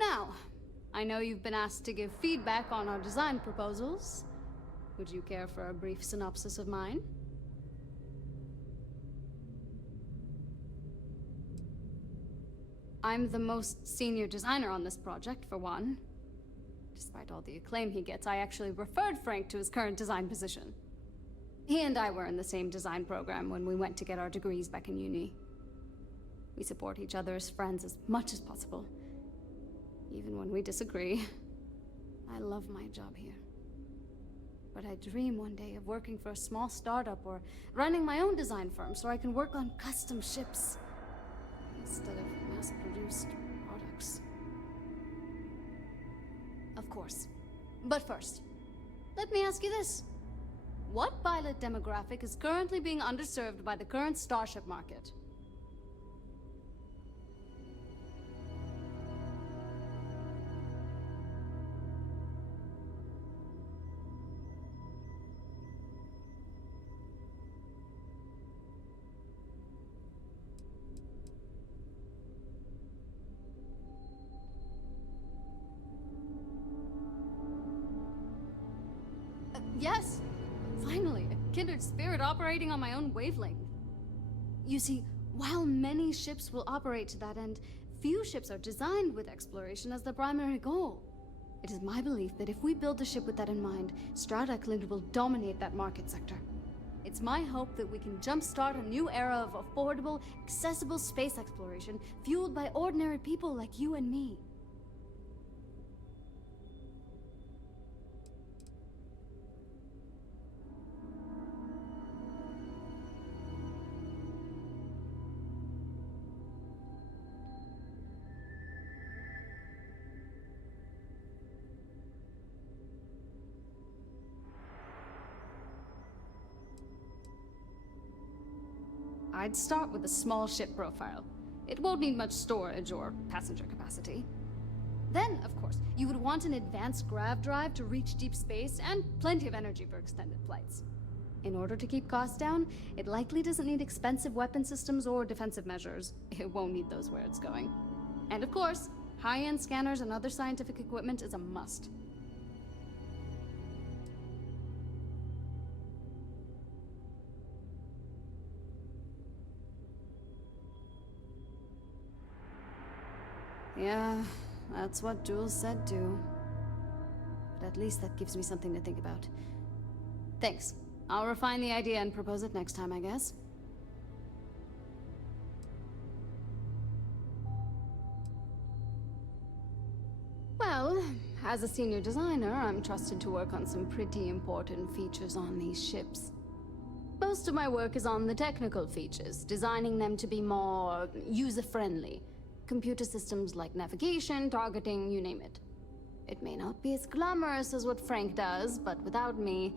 Now, I know you've been asked to give feedback on our design proposals. Would you care for a brief synopsis of mine? I'm the most senior designer on this project, for one. Despite all the acclaim he gets, I actually referred Frank to his current design position. He and I were in the same design program when we went to get our degrees back in uni. We support each other as friends as much as possible, even when we disagree. I love my job here. But I dream one day of working for a small startup or running my own design firm so I can work on custom ships instead of mass-produced products. Of course. But first, let me ask you this. What pilot demographic is currently being underserved by the current starship market? Yes! Finally, a kindred spirit operating on my own wavelength. You see, while many ships will operate to that end, few ships are designed with exploration as their primary goal. It is my belief that if we build a ship with that in mind, Stroud Eklund will dominate that market sector. It's my hope that we can jumpstart a new era of affordable, accessible space exploration fueled by ordinary people like you and me. I'd start with a small ship profile. It won't need much storage or passenger capacity. Then, of course, you would want an advanced grav drive to reach deep space and plenty of energy for extended flights. In order to keep costs down, it likely doesn't need expensive weapon systems or defensive measures. It won't need those where it's going. And of course, high-end scanners and other scientific equipment is a must. Yeah, that's what Jules said too. But at least that gives me something to think about. Thanks. I'll refine the idea and propose it next time, I guess. Well, as a senior designer, I'm trusted to work on some pretty important features on these ships. Most of my work is on the technical features, designing them to be more user-friendly. Computer systems like navigation, targeting, you name it. It may not be as glamorous as what Frank does, but without me,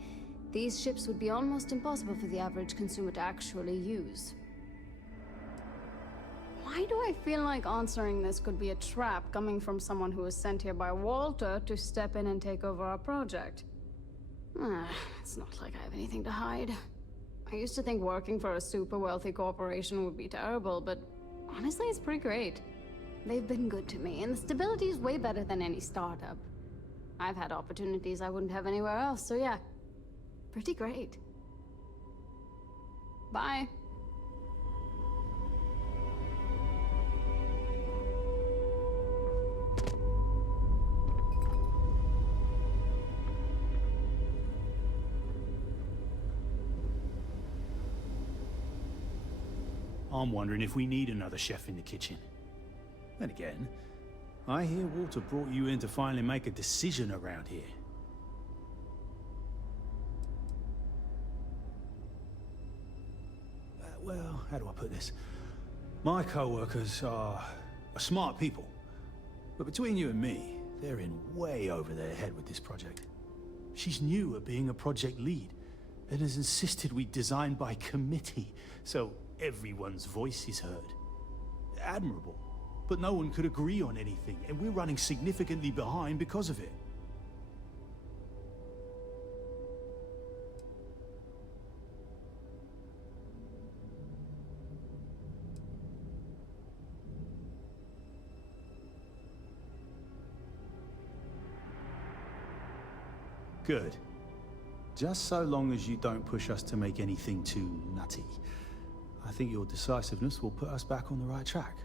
these ships would be almost impossible for the average consumer to actually use. Why do I feel like answering this could be a trap coming from someone who was sent here by Walter to step in and take over our project? It's not like I have anything to hide. I used to think working for a super wealthy corporation would be terrible, but honestly, it's pretty great. They've been good to me, and the stability is way better than any startup. I've had opportunities I wouldn't have anywhere else, so yeah. Pretty great. Bye. I'm wondering if we need another chef in the kitchen. Then again, I hear Walter brought you in to finally make a decision around here. Well, how do I put this? My co-workers are smart people. But between you and me, they're in way over their head with this project. She's new at being a project lead, and has insisted we design by committee, so everyone's voice is heard. Admirable. But no one could agree on anything, and we're running significantly behind because of it. Good. Just so long as you don't push us to make anything too nutty. I think your decisiveness will put us back on the right track.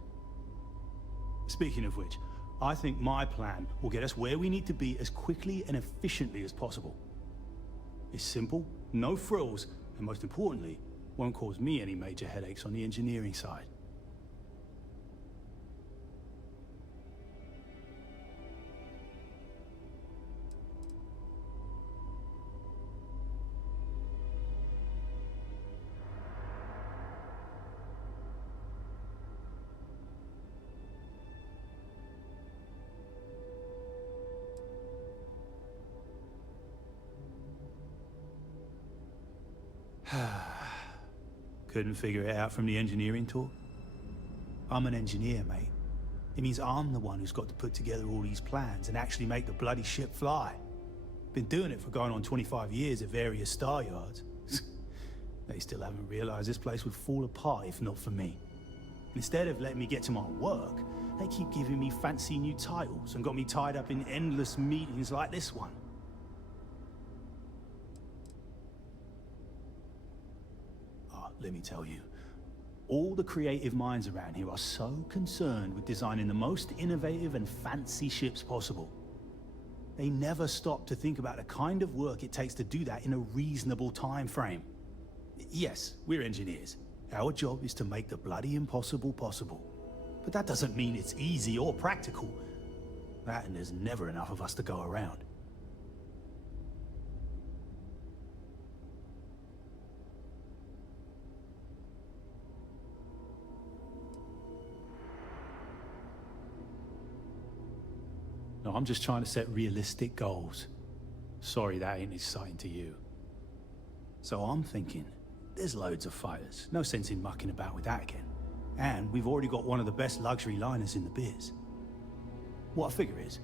Speaking of which, I think my plan will get us where we need to be as quickly and efficiently as possible. It's simple, no frills, and most importantly, won't cause me any major headaches on the engineering side. Couldn't figure it out from the engineering talk? I'm an engineer, mate. It means I'm the one who's got to put together all these plans and actually make the bloody ship fly. Been doing it for going on 25 years at various star yards. They still haven't realized this place would fall apart if not for me. Instead of letting me get to my work, they keep giving me fancy new titles and got me tied up in endless meetings like this one. let me tell you. All the creative minds around here are so concerned with designing the most innovative and fancy ships possible. They never stop to think about the kind of work it takes to do that in a reasonable time frame. Yes, we're engineers. Our job is to make the bloody impossible possible. But that doesn't mean it's easy or practical. That and there's never enough of us to go around. No, I'm just trying to set realistic goals. Sorry that ain't exciting to you. So I'm thinking, there's loads of fighters. No sense in mucking about with that again. And we've already got one of the best luxury liners in the biz. What I figure is,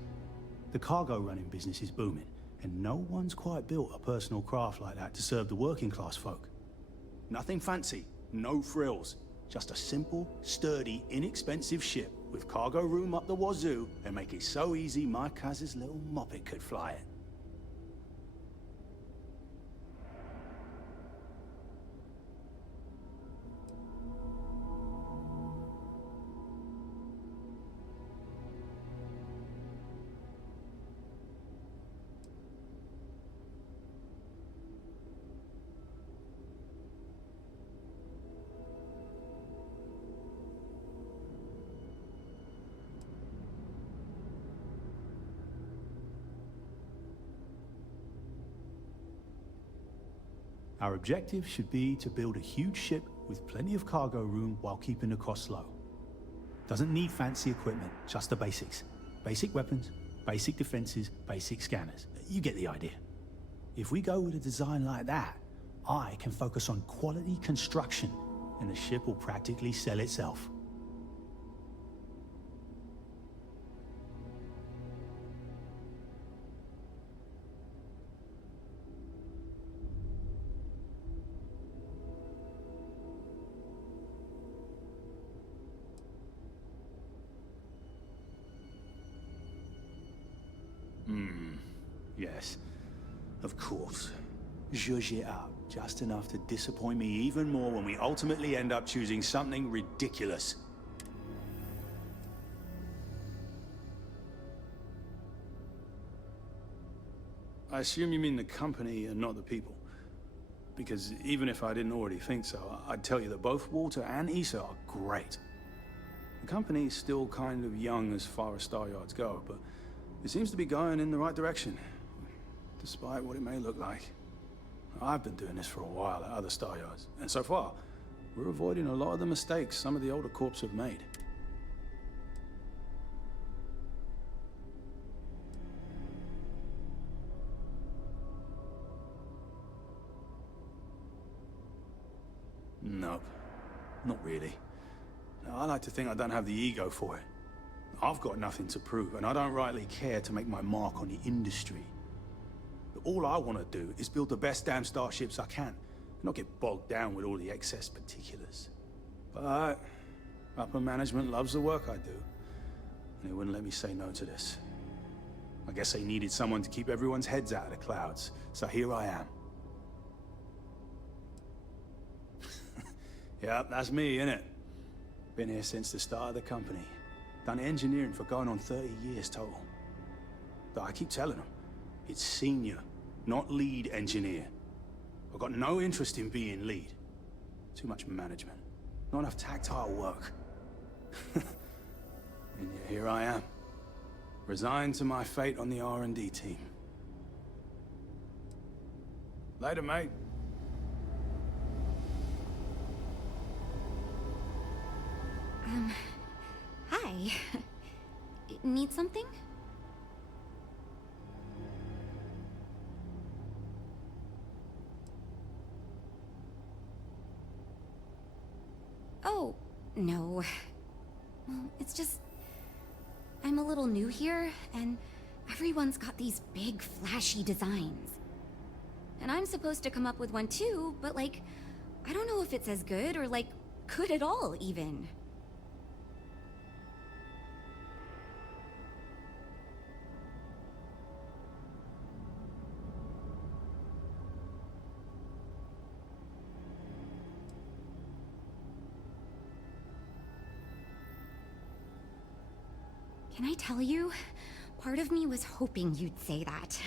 the cargo running business is booming, and no one's quite built a personal craft like that to serve the working class folk. Nothing fancy, no frills. Just a simple, sturdy, inexpensive ship with cargo room up the wazoo and make it so easy my cousin's little moppet could fly it. Our objective should be to build a huge ship with plenty of cargo room while keeping the costs low. Doesn't need fancy equipment, just the basics. Basic weapons, basic defenses, basic scanners. You get the idea. If we go with a design like that, I can focus on quality construction, and the ship will practically sell itself. Yes, of course. Zhuzh it up, just enough to disappoint me even more when we ultimately end up choosing something ridiculous. I assume you mean the company and not the people. Because even if I didn't already think so, I'd tell you that both Walter and Issa are great. The company's still kind of young as far as Star Yards go, but it seems to be going in the right direction. Despite what it may look like. I've been doing this for a while at other Star Yards, and so far, we're avoiding a lot of the mistakes some of the older corps have made. Nope, not really. I like to think I don't have the ego for it. I've got nothing to prove, and I don't rightly care to make my mark on the industry. All I want to do is build the best damn starships I can, not get bogged down with all the excess particulars. But upper management loves the work I do, and they wouldn't let me say no to this. I guess they needed someone to keep everyone's heads out of the clouds, so here I am. Yep, that's me, innit? Been here since the start of the company. Done engineering for going on 30 years total. But I keep telling them, it's senior, not lead engineer. I've got no interest in being lead. Too much management. Not enough tactile work. And yet here I am. Resigned to my fate on the R&D team. Later, mate. Hi. Need something? Oh, no. It's just... I'm a little new here, and everyone's got these big, flashy designs. And I'm supposed to come up with one too, but like, I don't know if it's as good or like, good at all, even. Can I tell you? Part of me was hoping you'd say that.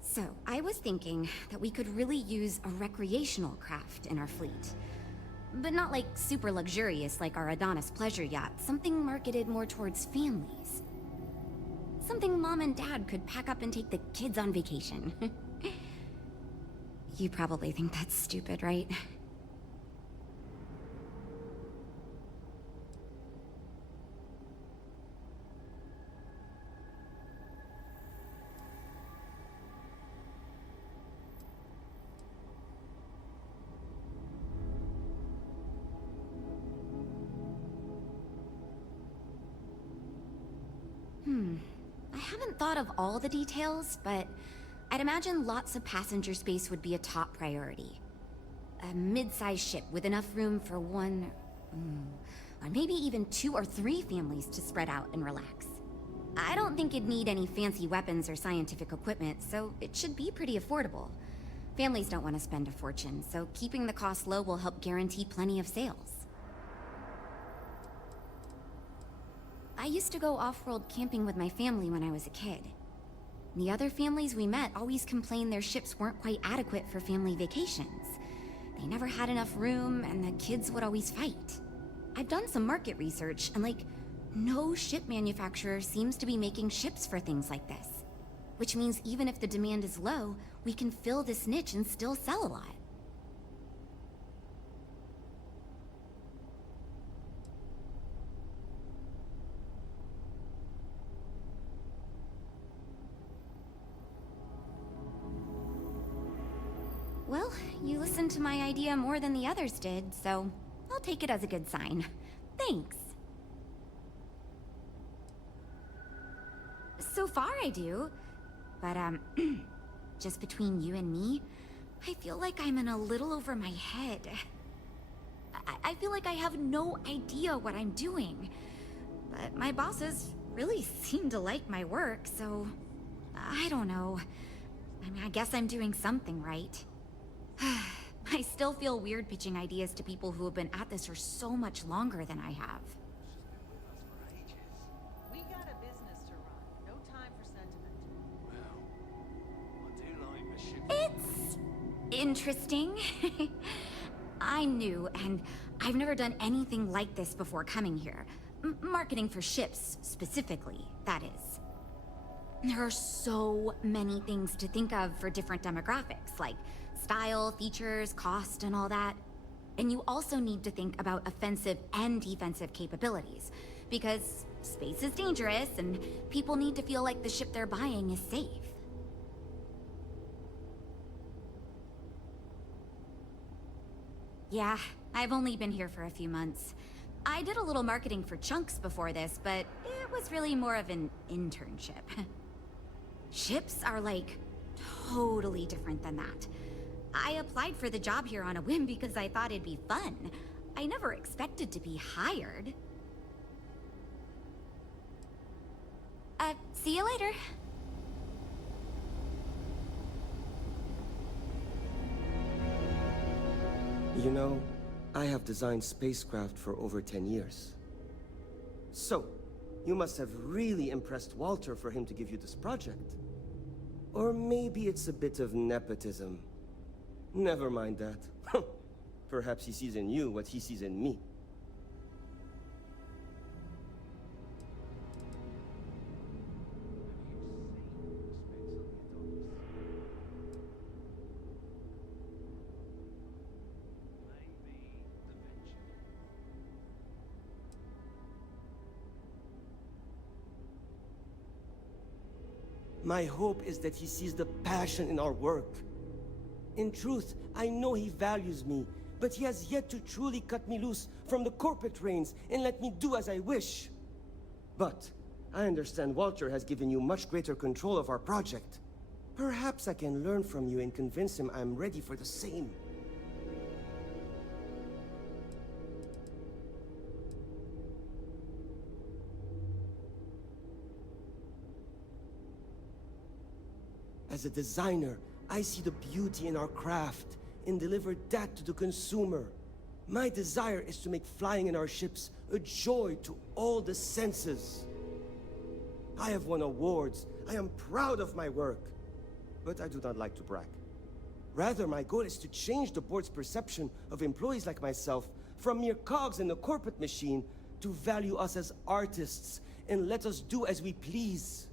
So, I was thinking that we could really use a recreational craft in our fleet. But not like super luxurious like our Adonis pleasure yacht, something marketed more towards families. Something Mom and Dad could pack up and take the kids on vacation. You probably think that's stupid, right? I haven't thought of all the details, but I'd imagine lots of passenger space would be a top priority. A mid-sized ship with enough room for one, or maybe even 2 or 3 families to spread out and relax. I don't think it'd need any fancy weapons or scientific equipment, so it should be pretty affordable. Families don't want to spend a fortune, so keeping the cost low will help guarantee plenty of sales. I used to go off-world camping with my family when I was a kid. The other families we met always complained their ships weren't quite adequate for family vacations. They never had enough room, and the kids would always fight. I've done some market research, and no ship manufacturer seems to be making ships for things like this. Which means even if the demand is low, we can fill this niche and still sell a lot. Well, you listened to my idea more than the others did, so I'll take it as a good sign. Thanks. So far I do, but just between you and me, I feel like I'm in a little over my head. I feel like I have no idea what I'm doing, but my bosses really seem to like my work, so I don't know. I mean, I guess I'm doing something right. I still feel weird pitching ideas to people who have been at this for so much longer than I have. We got a business to run. No time for sentiment. Well, I do like the ship. It's interesting. I'm new, and I've never done anything like this before coming here. Marketing for ships, specifically, that is. There are so many things to think of for different demographics, like style, features, cost, and all that. And you also need to think about offensive and defensive capabilities, because space is dangerous, and people need to feel like the ship they're buying is safe. Yeah, I've only been here for a few months. I did a little marketing for Chunks before this, but it was really more of an internship. Ships are totally different than that. I applied for the job here on a whim because I thought it'd be fun. I never expected to be hired. See you later. You know, I have designed spacecraft for over 10 years. So, you must have really impressed Walter for him to give you this project. Or maybe it's a bit of nepotism. Never mind that. Perhaps he sees in you what he sees in me. My hope is that he sees the passion in our work. In truth, I know he values me, but he has yet to truly cut me loose from the corporate reins and let me do as I wish. But I understand Walter has given you much greater control of our project. Perhaps I can learn from you and convince him I'm ready for the same. As a designer, I see the beauty in our craft and deliver that to the consumer. My desire is to make flying in our ships a joy to all the senses. I have won awards. I am proud of my work. But I do not like to brag. Rather, my goal is to change the board's perception of employees like myself from mere cogs in the corporate machine to value us as artists and let us do as we please.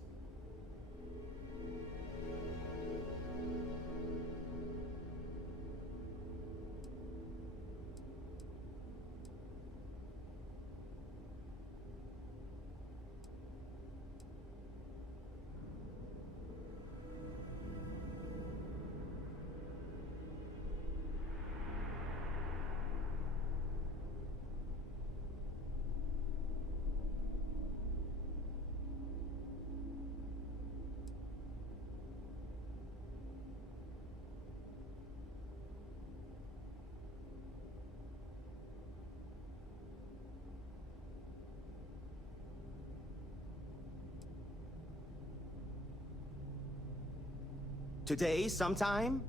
Today, sometime?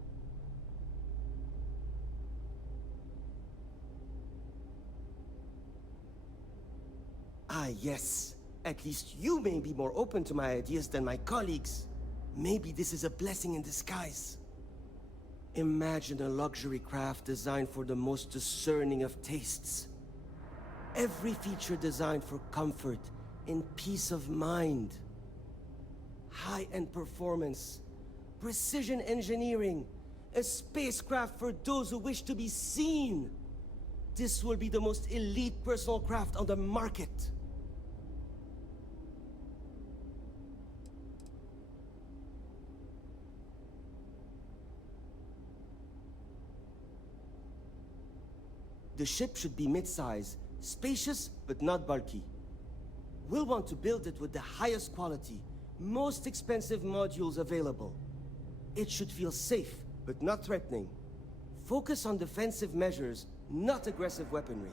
Ah, yes. At least you may be more open to my ideas than my colleagues. Maybe this is a blessing in disguise. Imagine a luxury craft designed for the most discerning of tastes. Every feature designed for comfort and peace of mind. High-end performance, precision engineering, a spacecraft for those who wish to be seen. This will be the most elite personal craft on the market. The ship should be mid-size, spacious but not bulky. We'll want to build it with the highest quality, most expensive modules available. It should feel safe, but not threatening. Focus on defensive measures, not aggressive weaponry.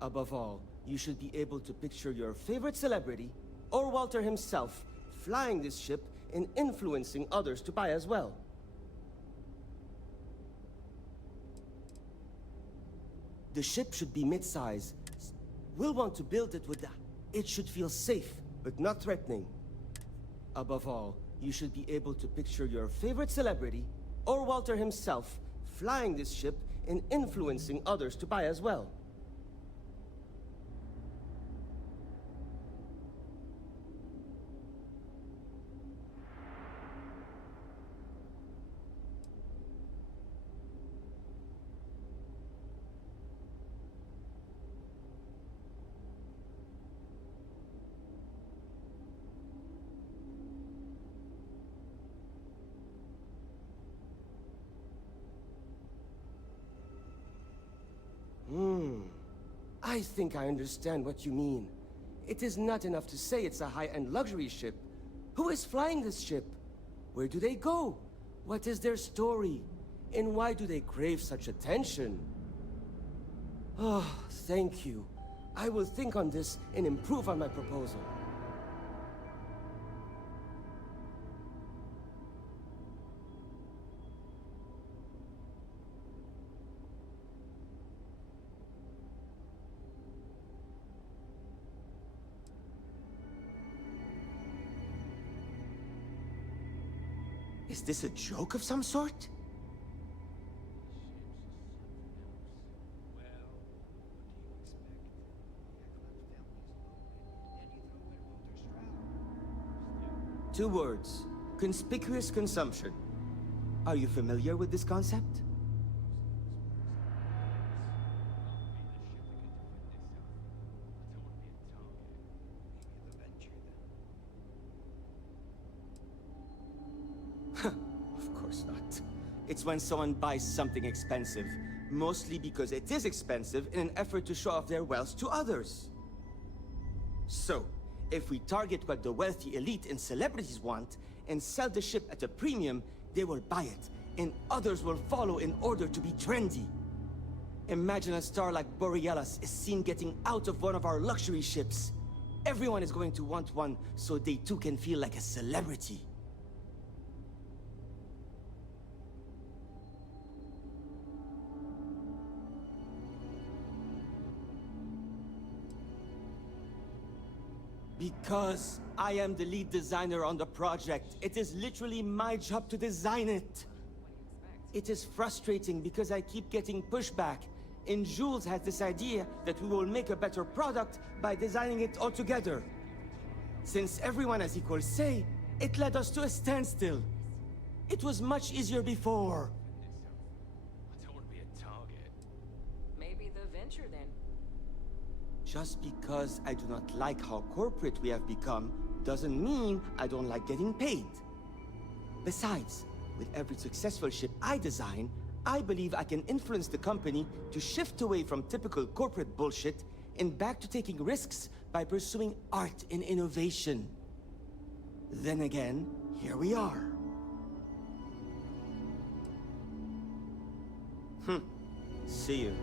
Above all, you should be able to picture your favorite celebrity, or Walter himself, flying this ship and influencing others to buy as well. The ship should be mid-size. We'll want to build it with the... It should feel safe, but not threatening. Above all, you should be able to picture your favorite celebrity, or Walter himself, flying this ship and influencing others to buy as well. I think I understand what you mean. It is not enough to say it's a high-end luxury ship. Who is flying this ship? Where do they go? What is their story? And why do they crave such attention? Oh, thank you. I will think on this and improve on my proposal. Is this a joke of some sort? Two words. Conspicuous consumption. Are you familiar with this concept? Of course not. It's when someone buys something expensive, mostly because it is expensive in an effort to show off their wealth to others. So, if we target what the wealthy elite and celebrities want, and sell the ship at a premium, they will buy it, and others will follow in order to be trendy. Imagine a star like Borealis is seen getting out of one of our luxury ships. Everyone is going to want one, so they too can feel like a celebrity. Because I am the lead designer on the project. It is literally my job to design it. It is frustrating because I keep getting pushback. And Jules has this idea that we will make a better product by designing it all together. Since everyone has equal say, it led us to a standstill. It was much easier before. I don't want to be a target. Maybe the venture then. Just because I do not like how corporate we have become, doesn't mean I don't like getting paid. Besides, with every successful ship I design, I believe I can influence the company to shift away from typical corporate bullshit and back to taking risks by pursuing art and innovation. Then again, here we are. See you.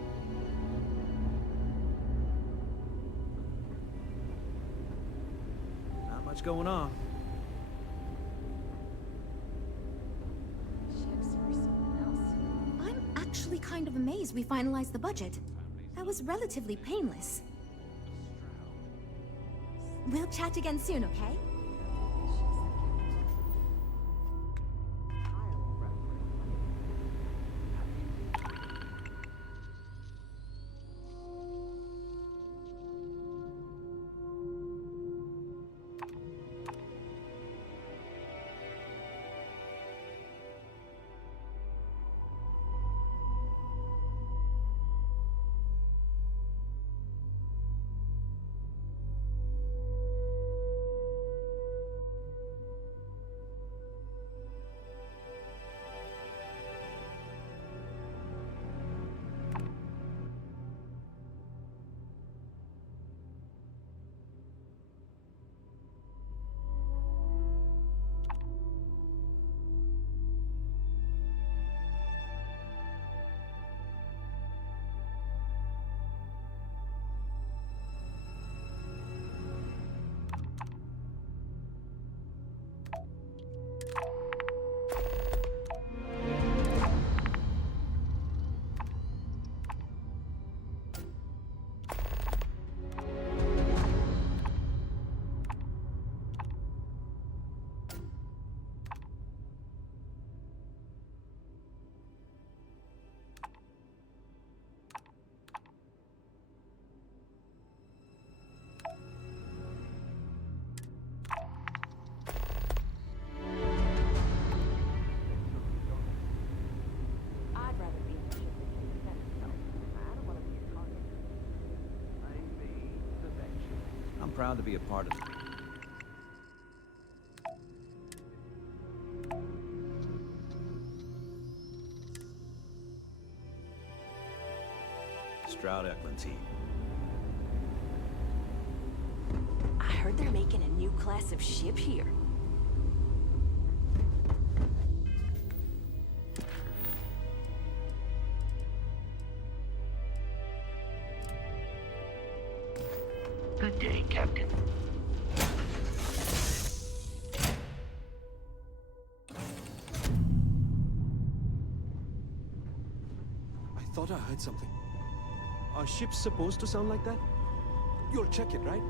Not much going on. I'm actually kind of amazed we finalized the budget. That was relatively painless. We'll chat again soon, okay? I'm proud to be a part of it. Stroud Eklund team. I heard they're making a new class of ship here. Good day, Captain. I thought I heard something. Are ships supposed to sound like that? You'll check it, right?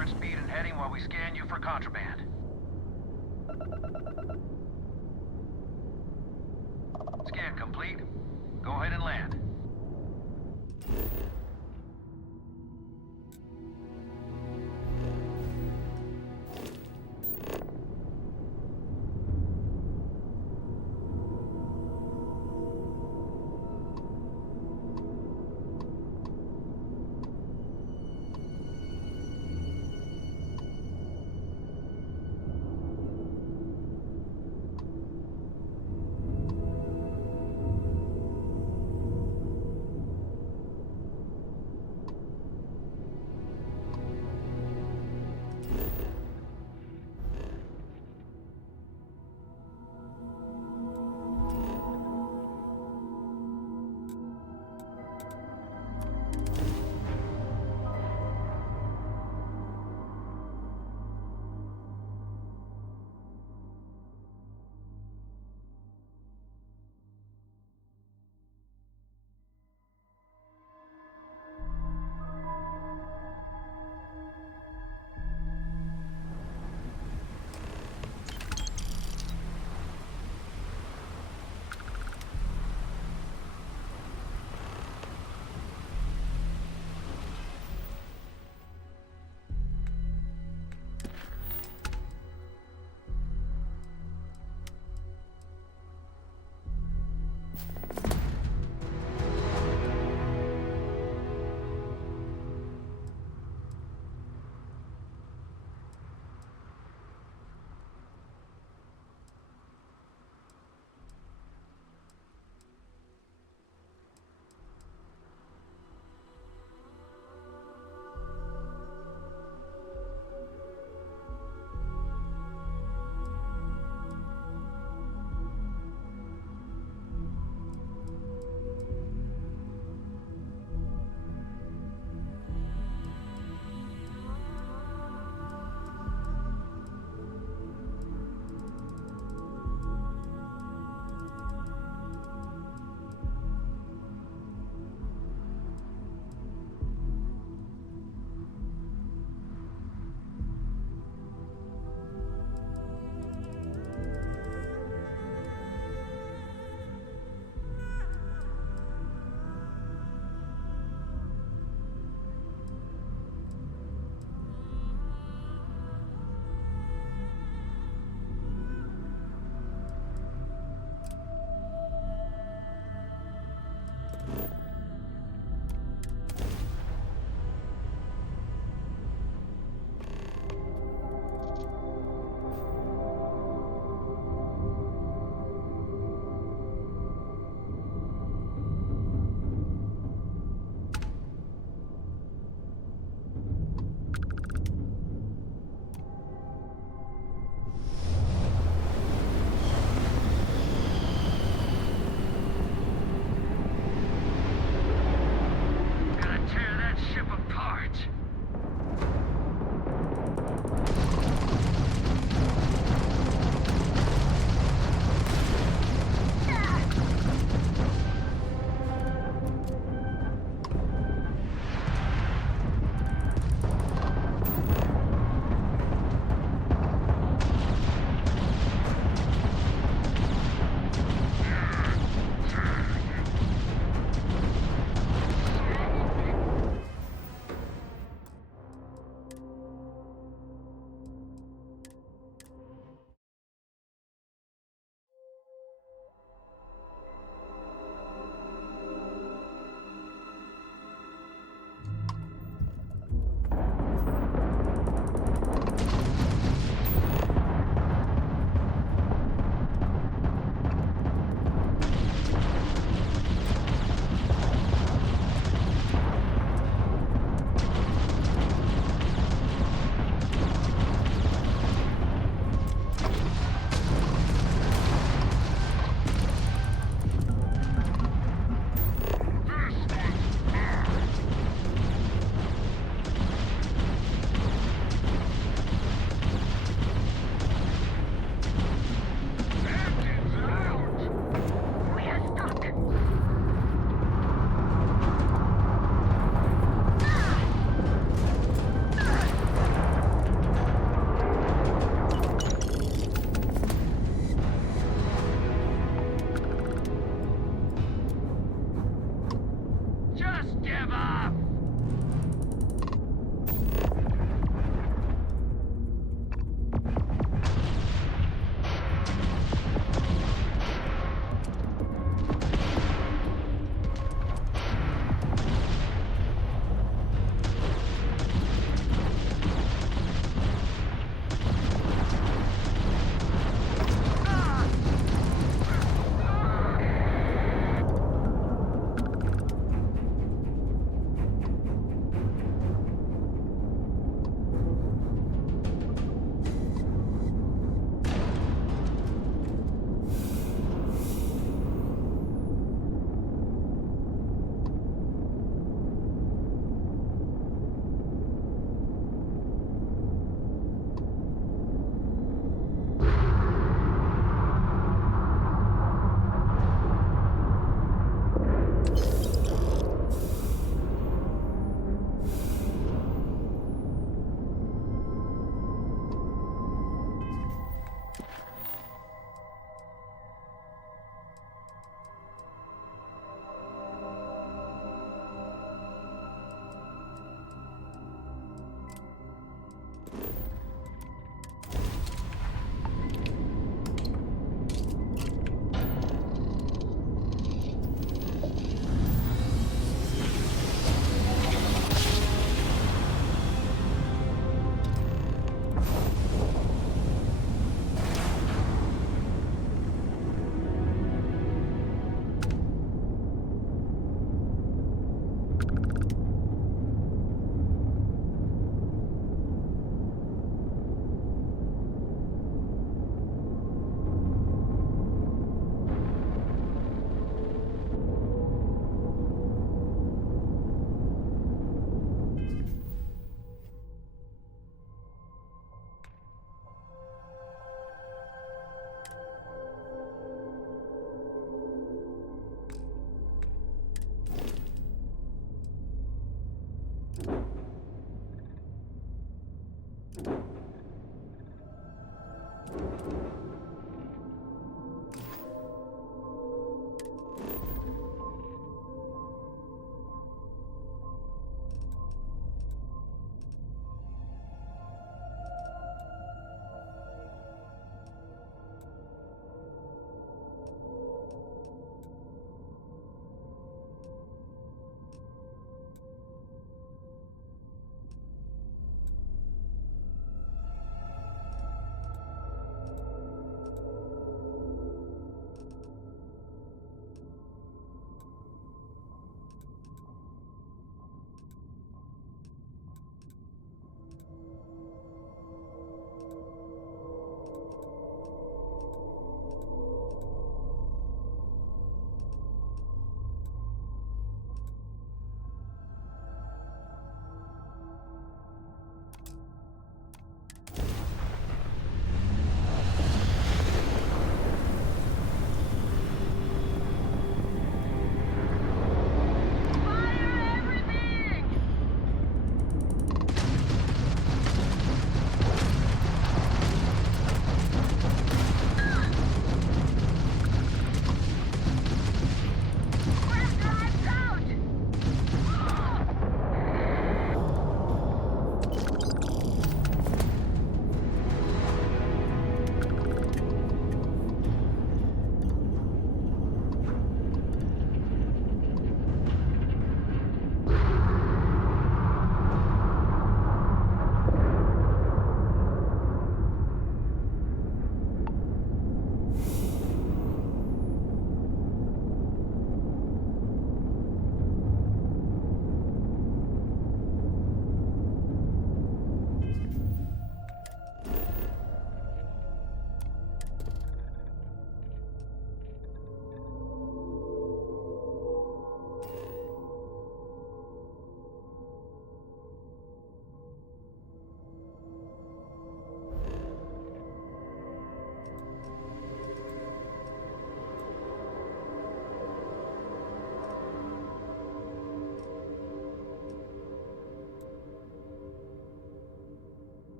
current speed and heading while we scan you for contraband. Scan complete. Go ahead and land.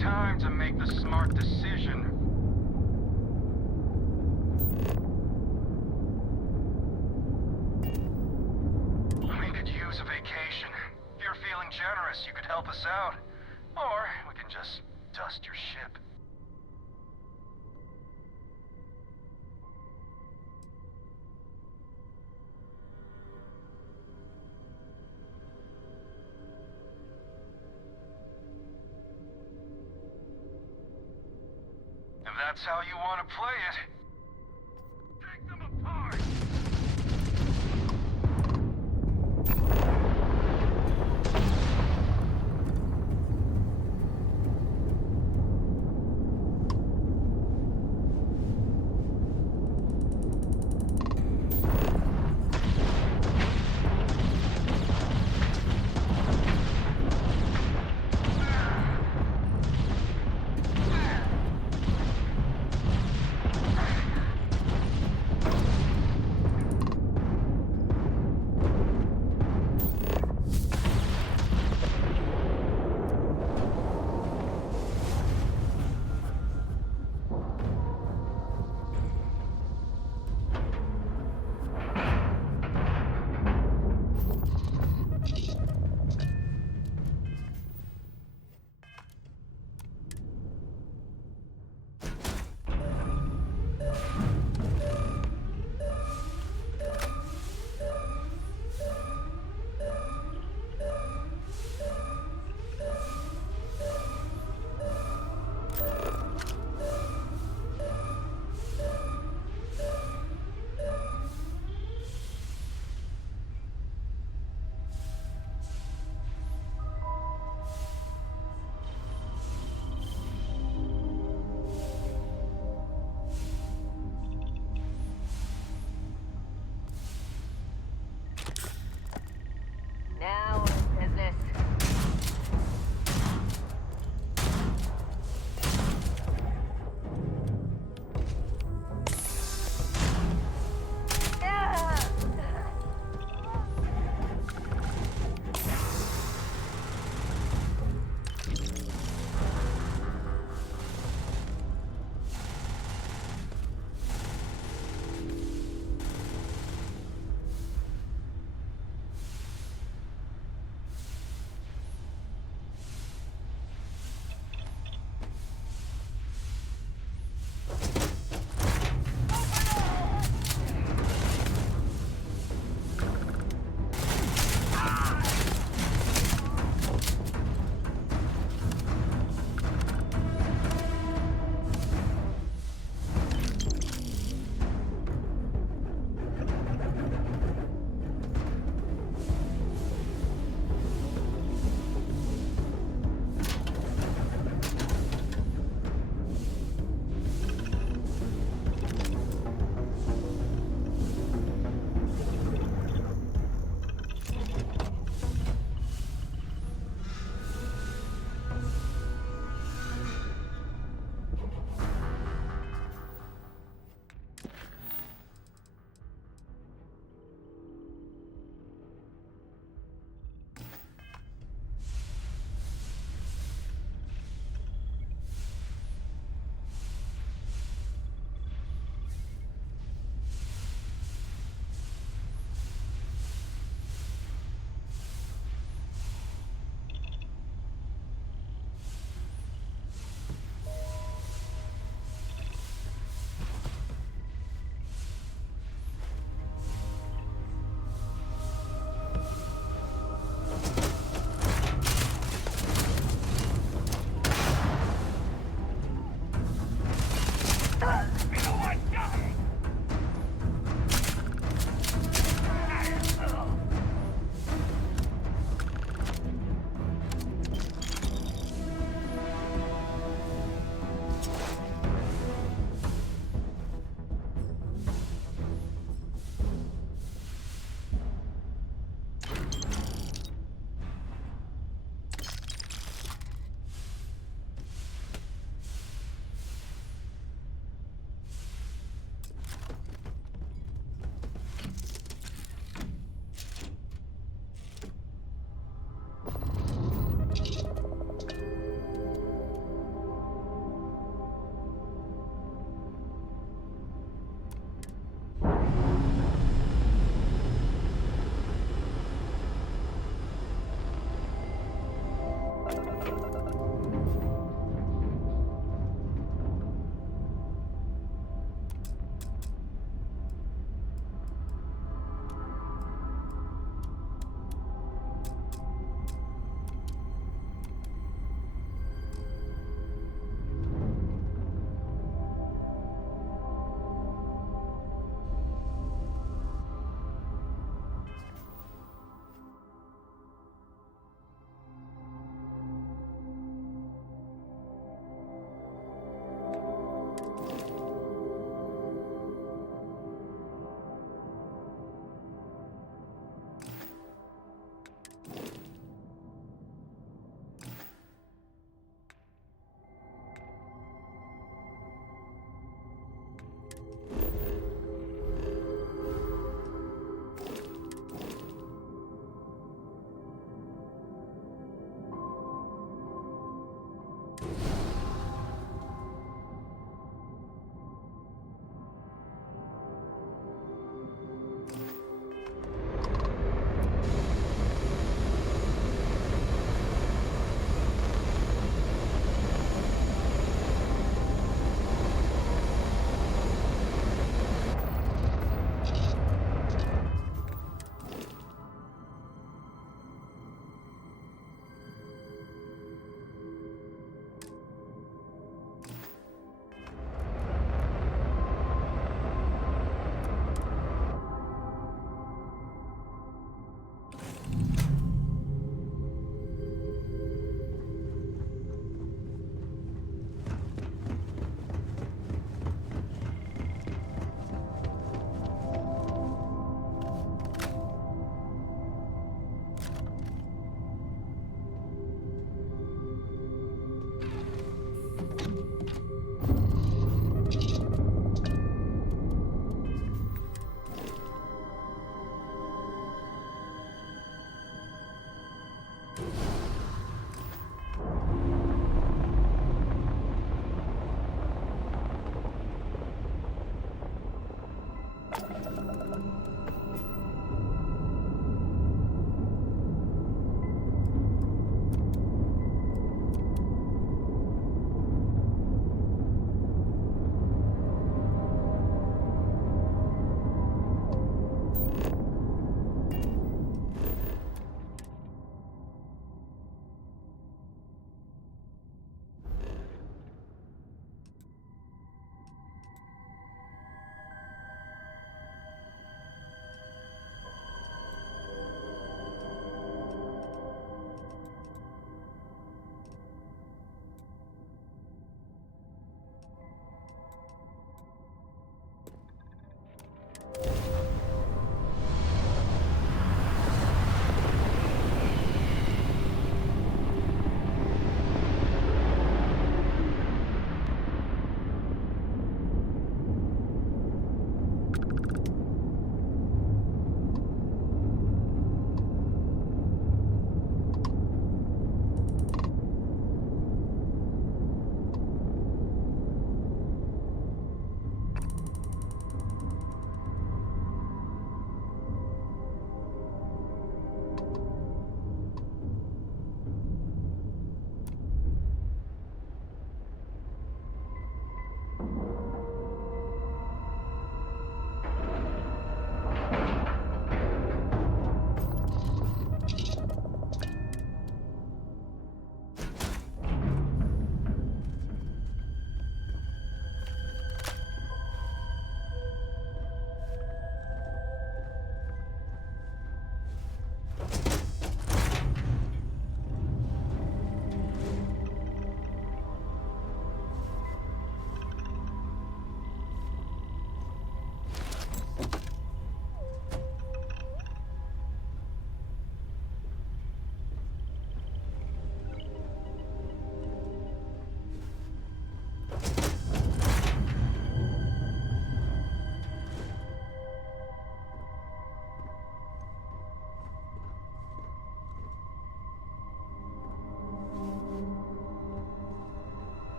time to make the smart decision. We could use a vacation. If you're feeling generous, you could help us out. Or we can just dust your ship. If that's how you want to play it, take them apart!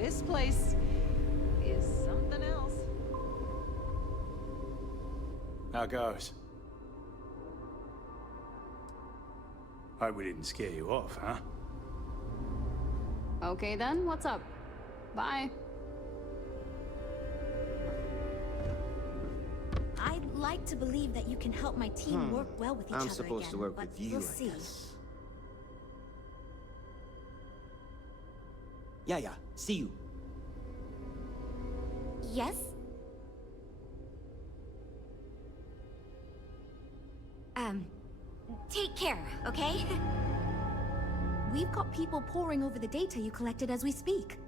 This place is something else. How goes? Hope we didn't scare you off, huh? Okay then, what's up? Bye. I'd like to believe that you can help my team work well with each other I'm supposed again, to work but with you, we'll I see. guess. Yeah, see you. Yes? Take care, okay? We've got people poring over the data you collected as we speak.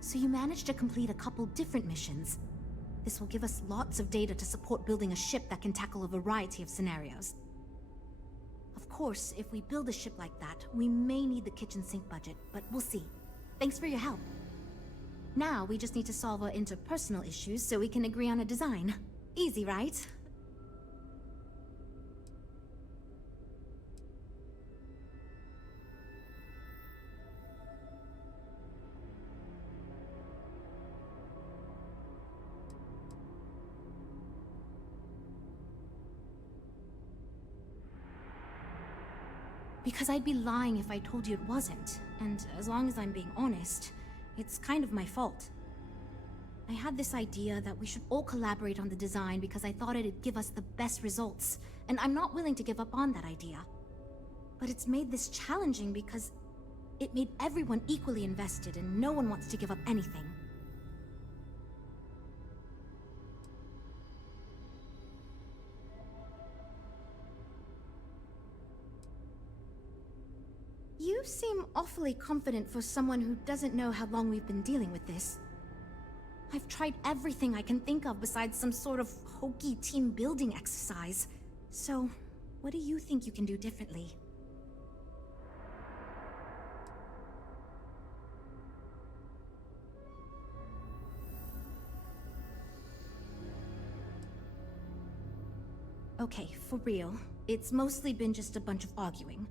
So you managed to complete a couple different missions. This will give us lots of data to support building a ship that can tackle a variety of scenarios. Of course, if we build a ship like that, we may need the kitchen sink budget, but we'll see. Thanks for your help. Now, we just need to solve our interpersonal issues so we can agree on a design. Easy, right? Because I'd be lying if I told you it wasn't. And as long as I'm being honest, it's kind of my fault. I had this idea that we should all collaborate on the design because I thought it'd give us the best results, and I'm not willing to give up on that idea. But it's made this challenging because it made everyone equally invested and no one wants to give up anything. You seem awfully confident for someone who doesn't know how long we've been dealing with this. I've tried everything I can think of besides some sort of hokey team building exercise. So, what do you think you can do differently? Okay, for real. It's mostly been just a bunch of arguing.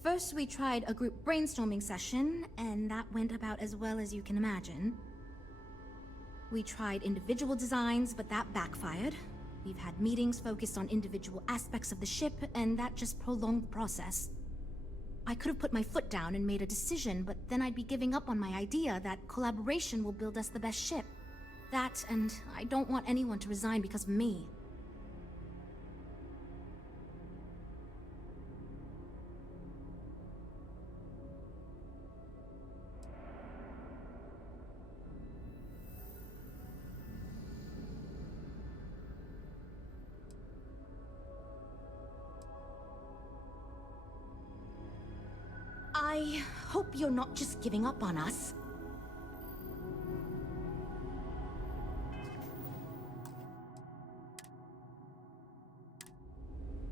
First, we tried a group brainstorming session, and that went about as well as you can imagine. We tried individual designs, but that backfired. We've had meetings focused on individual aspects of the ship, and that just prolonged the process. I could have put my foot down and made a decision, but then I'd be giving up on my idea that collaboration will build us the best ship. That, and I don't want anyone to resign because of me. I hope you're not just giving up on us.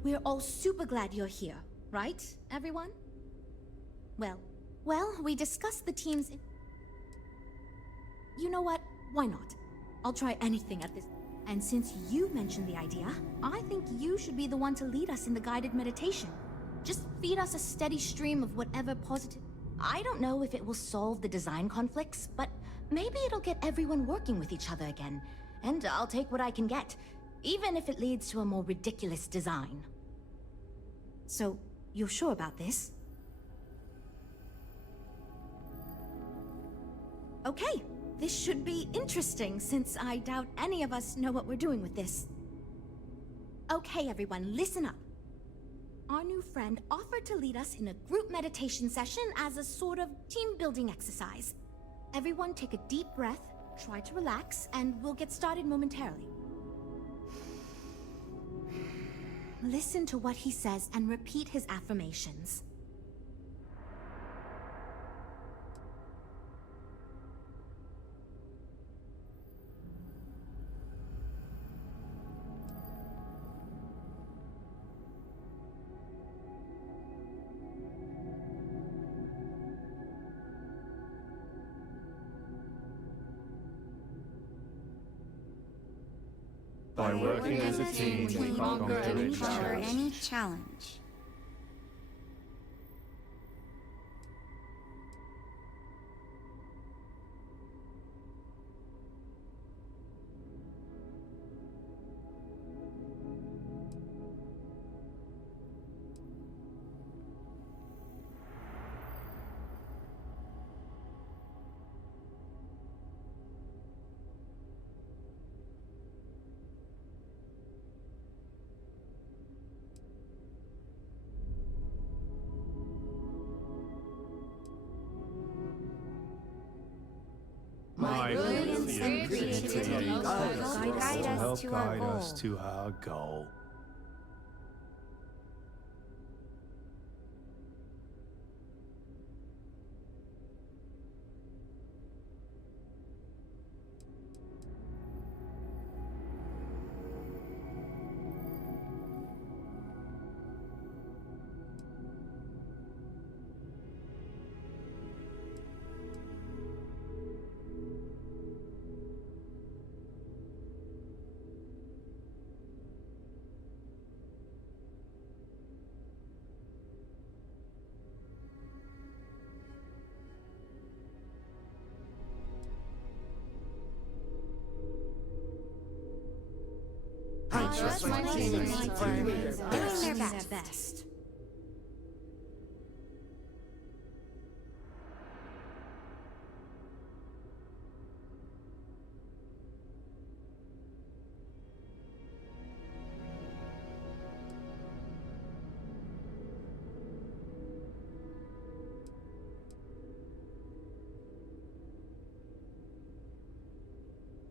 We're all super glad you're here, right, everyone? Well, we discussed the teams in... You know what? Why not? I'll try anything at this. And since you mentioned the idea, I think you should be the one to lead us in the guided meditation. Just feed us a steady stream of whatever positive... I don't know if it will solve the design conflicts, but maybe it'll get everyone working with each other again. And I'll take what I can get, even if it leads to a more ridiculous design. So, you're sure about this? Okay, this should be interesting, since I doubt any of us know what we're doing with this. Okay, everyone, listen up. Our new friend offered to lead us in a group meditation session as a sort of team-building exercise. Everyone take a deep breath, try to relax, and we'll get started momentarily. Listen to what he says and repeat his affirmations. By working as a team, we conquer any challenge. My brilliance and creativity will guide us to our goal. I trust my teammates are doing their best.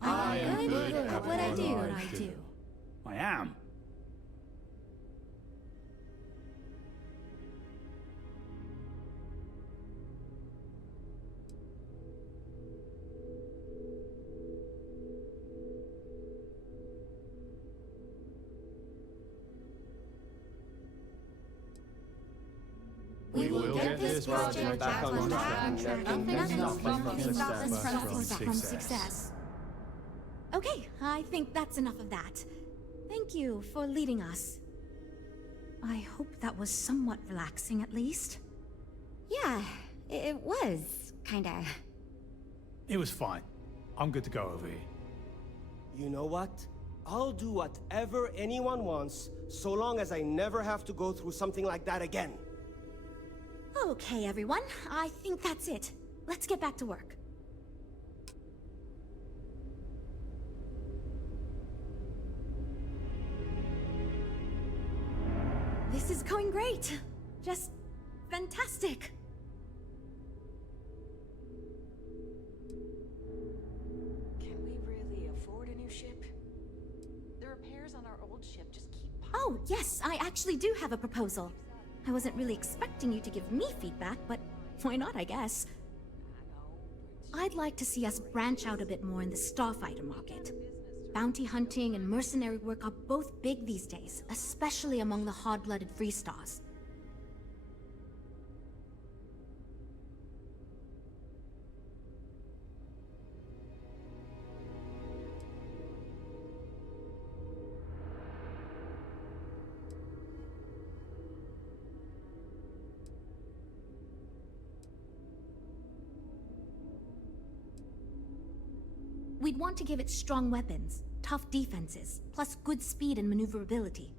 I am good at what I do. I am. We will get this project back on track. Nothing stops us from success. Okay, I think that's enough of that. Thank you for leading us. I hope that was somewhat relaxing, at least. Yeah, it was, kinda. It was fine. I'm good to go over here. You know what? I'll do whatever anyone wants, so long as I never have to go through something like that again. Okay, everyone. I think that's it. Let's get back to work. This is going great. Just fantastic. Can we really afford a new ship? The repairs on our old ship just keep Oh, yes, I actually do have a proposal. I wasn't really expecting you to give me feedback, but why not, I guess. I'd like to see us branch out a bit more in the starfighter market. Bounty hunting and mercenary work are both big these days, especially among the hard-blooded Freestars. We'd want to give it strong weapons, tough defenses, plus good speed and maneuverability.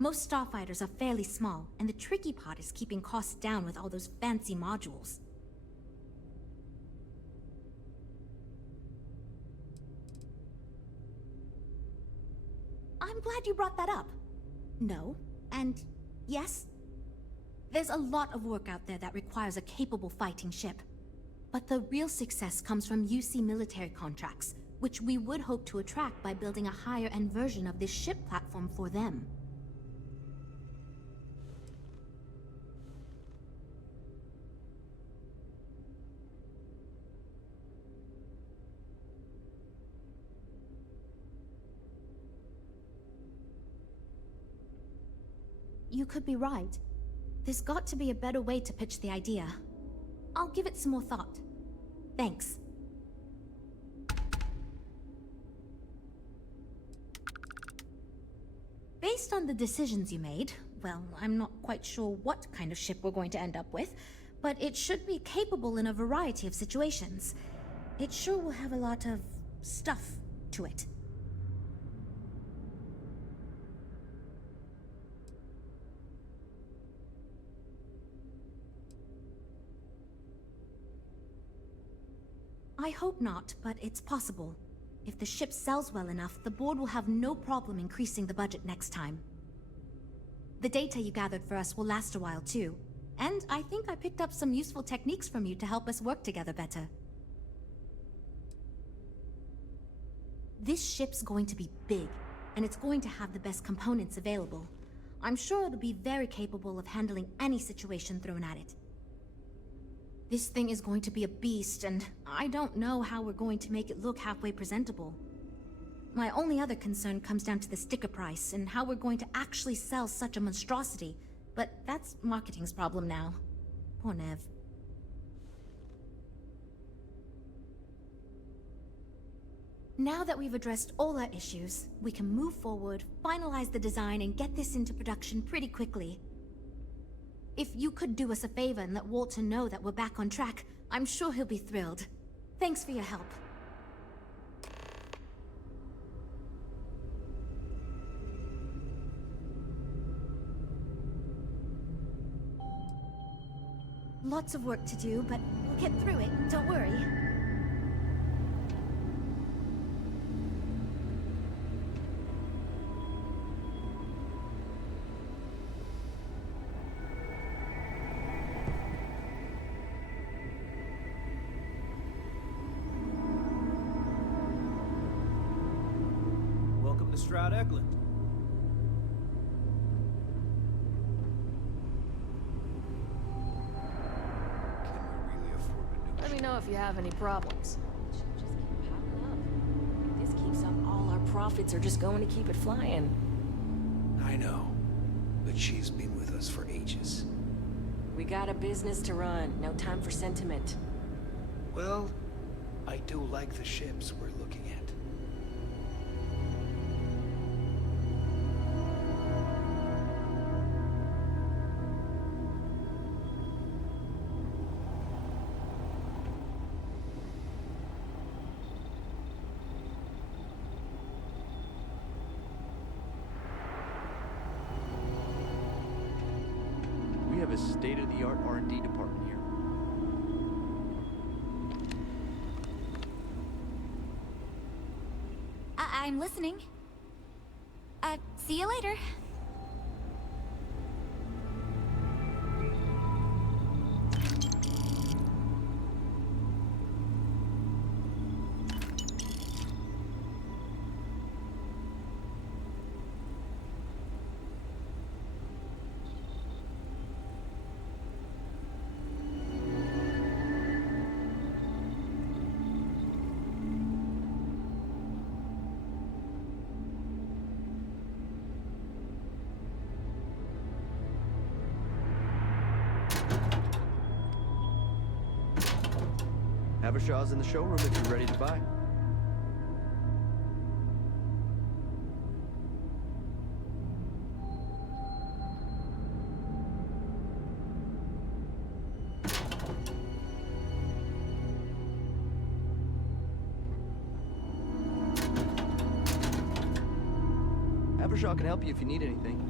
Most starfighters are fairly small, and the tricky part is keeping costs down with all those fancy modules. I'm glad you brought that up. No, and yes. There's a lot of work out there that requires a capable fighting ship. But the real success comes from UC military contracts, which we would hope to attract by building a higher-end version of this ship platform for them. You could be right. There's got to be a better way to pitch the idea. I'll give it some more thought. Thanks. Based on the decisions you made, well, I'm not quite sure what kind of ship we're going to end up with, but it should be capable in a variety of situations. It sure will have a lot of stuff to it. I hope not, but it's possible. If the ship sells well enough, the board will have no problem increasing the budget next time. The data you gathered for us will last a while too, and I think I picked up some useful techniques from you to help us work together better. This ship's going to be big, and it's going to have the best components available. I'm sure it'll be very capable of handling any situation thrown at it. This thing is going to be a beast, and I don't know how we're going to make it look halfway presentable. My only other concern comes down to the sticker price and how we're going to actually sell such a monstrosity, but that's marketing's problem now. Poor Nev. Now that we've addressed all our issues, we can move forward, finalize the design, and get this into production pretty quickly. If you could do us a favor and let Walter know that we're back on track, I'm sure he'll be thrilled. Thanks for your help. Lots of work to do, but we'll get through it, don't worry. Welcome to Stroud Eklund. Let me know if you have any problems. Just keep piling up. If this keeps up, all our profits are just going to keep it flying. I know, but she's been with us for ages. We got a business to run. No time for sentiment. Well, I do like the ships we're looking at. We have a state-of-the-art R&D department here. I'm listening. See you later. Havershaw's in the showroom if you're ready to buy. Havershaw can help you if you need anything.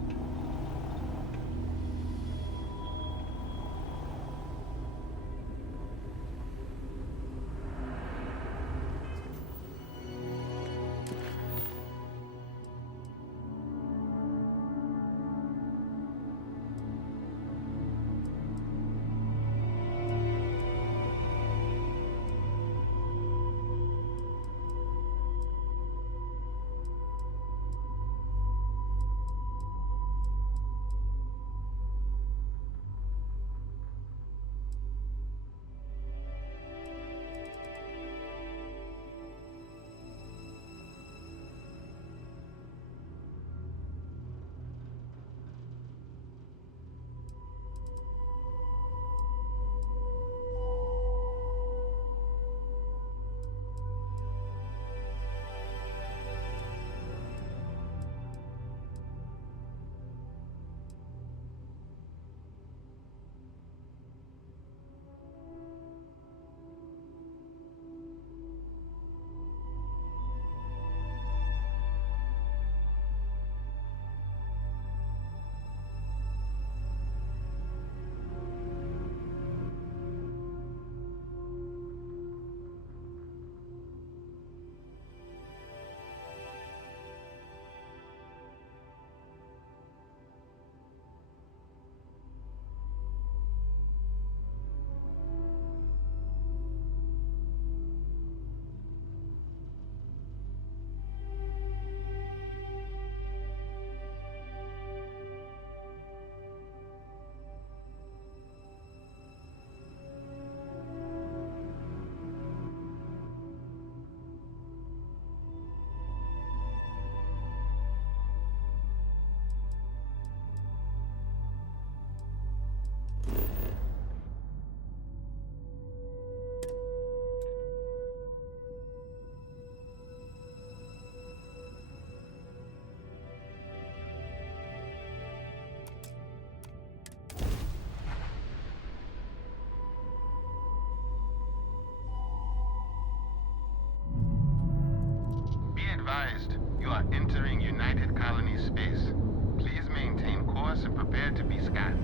advised, you are entering United Colony space. Please maintain course and prepare to be scanned.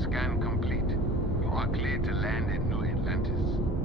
Scan complete. You are cleared to land in New Atlantis.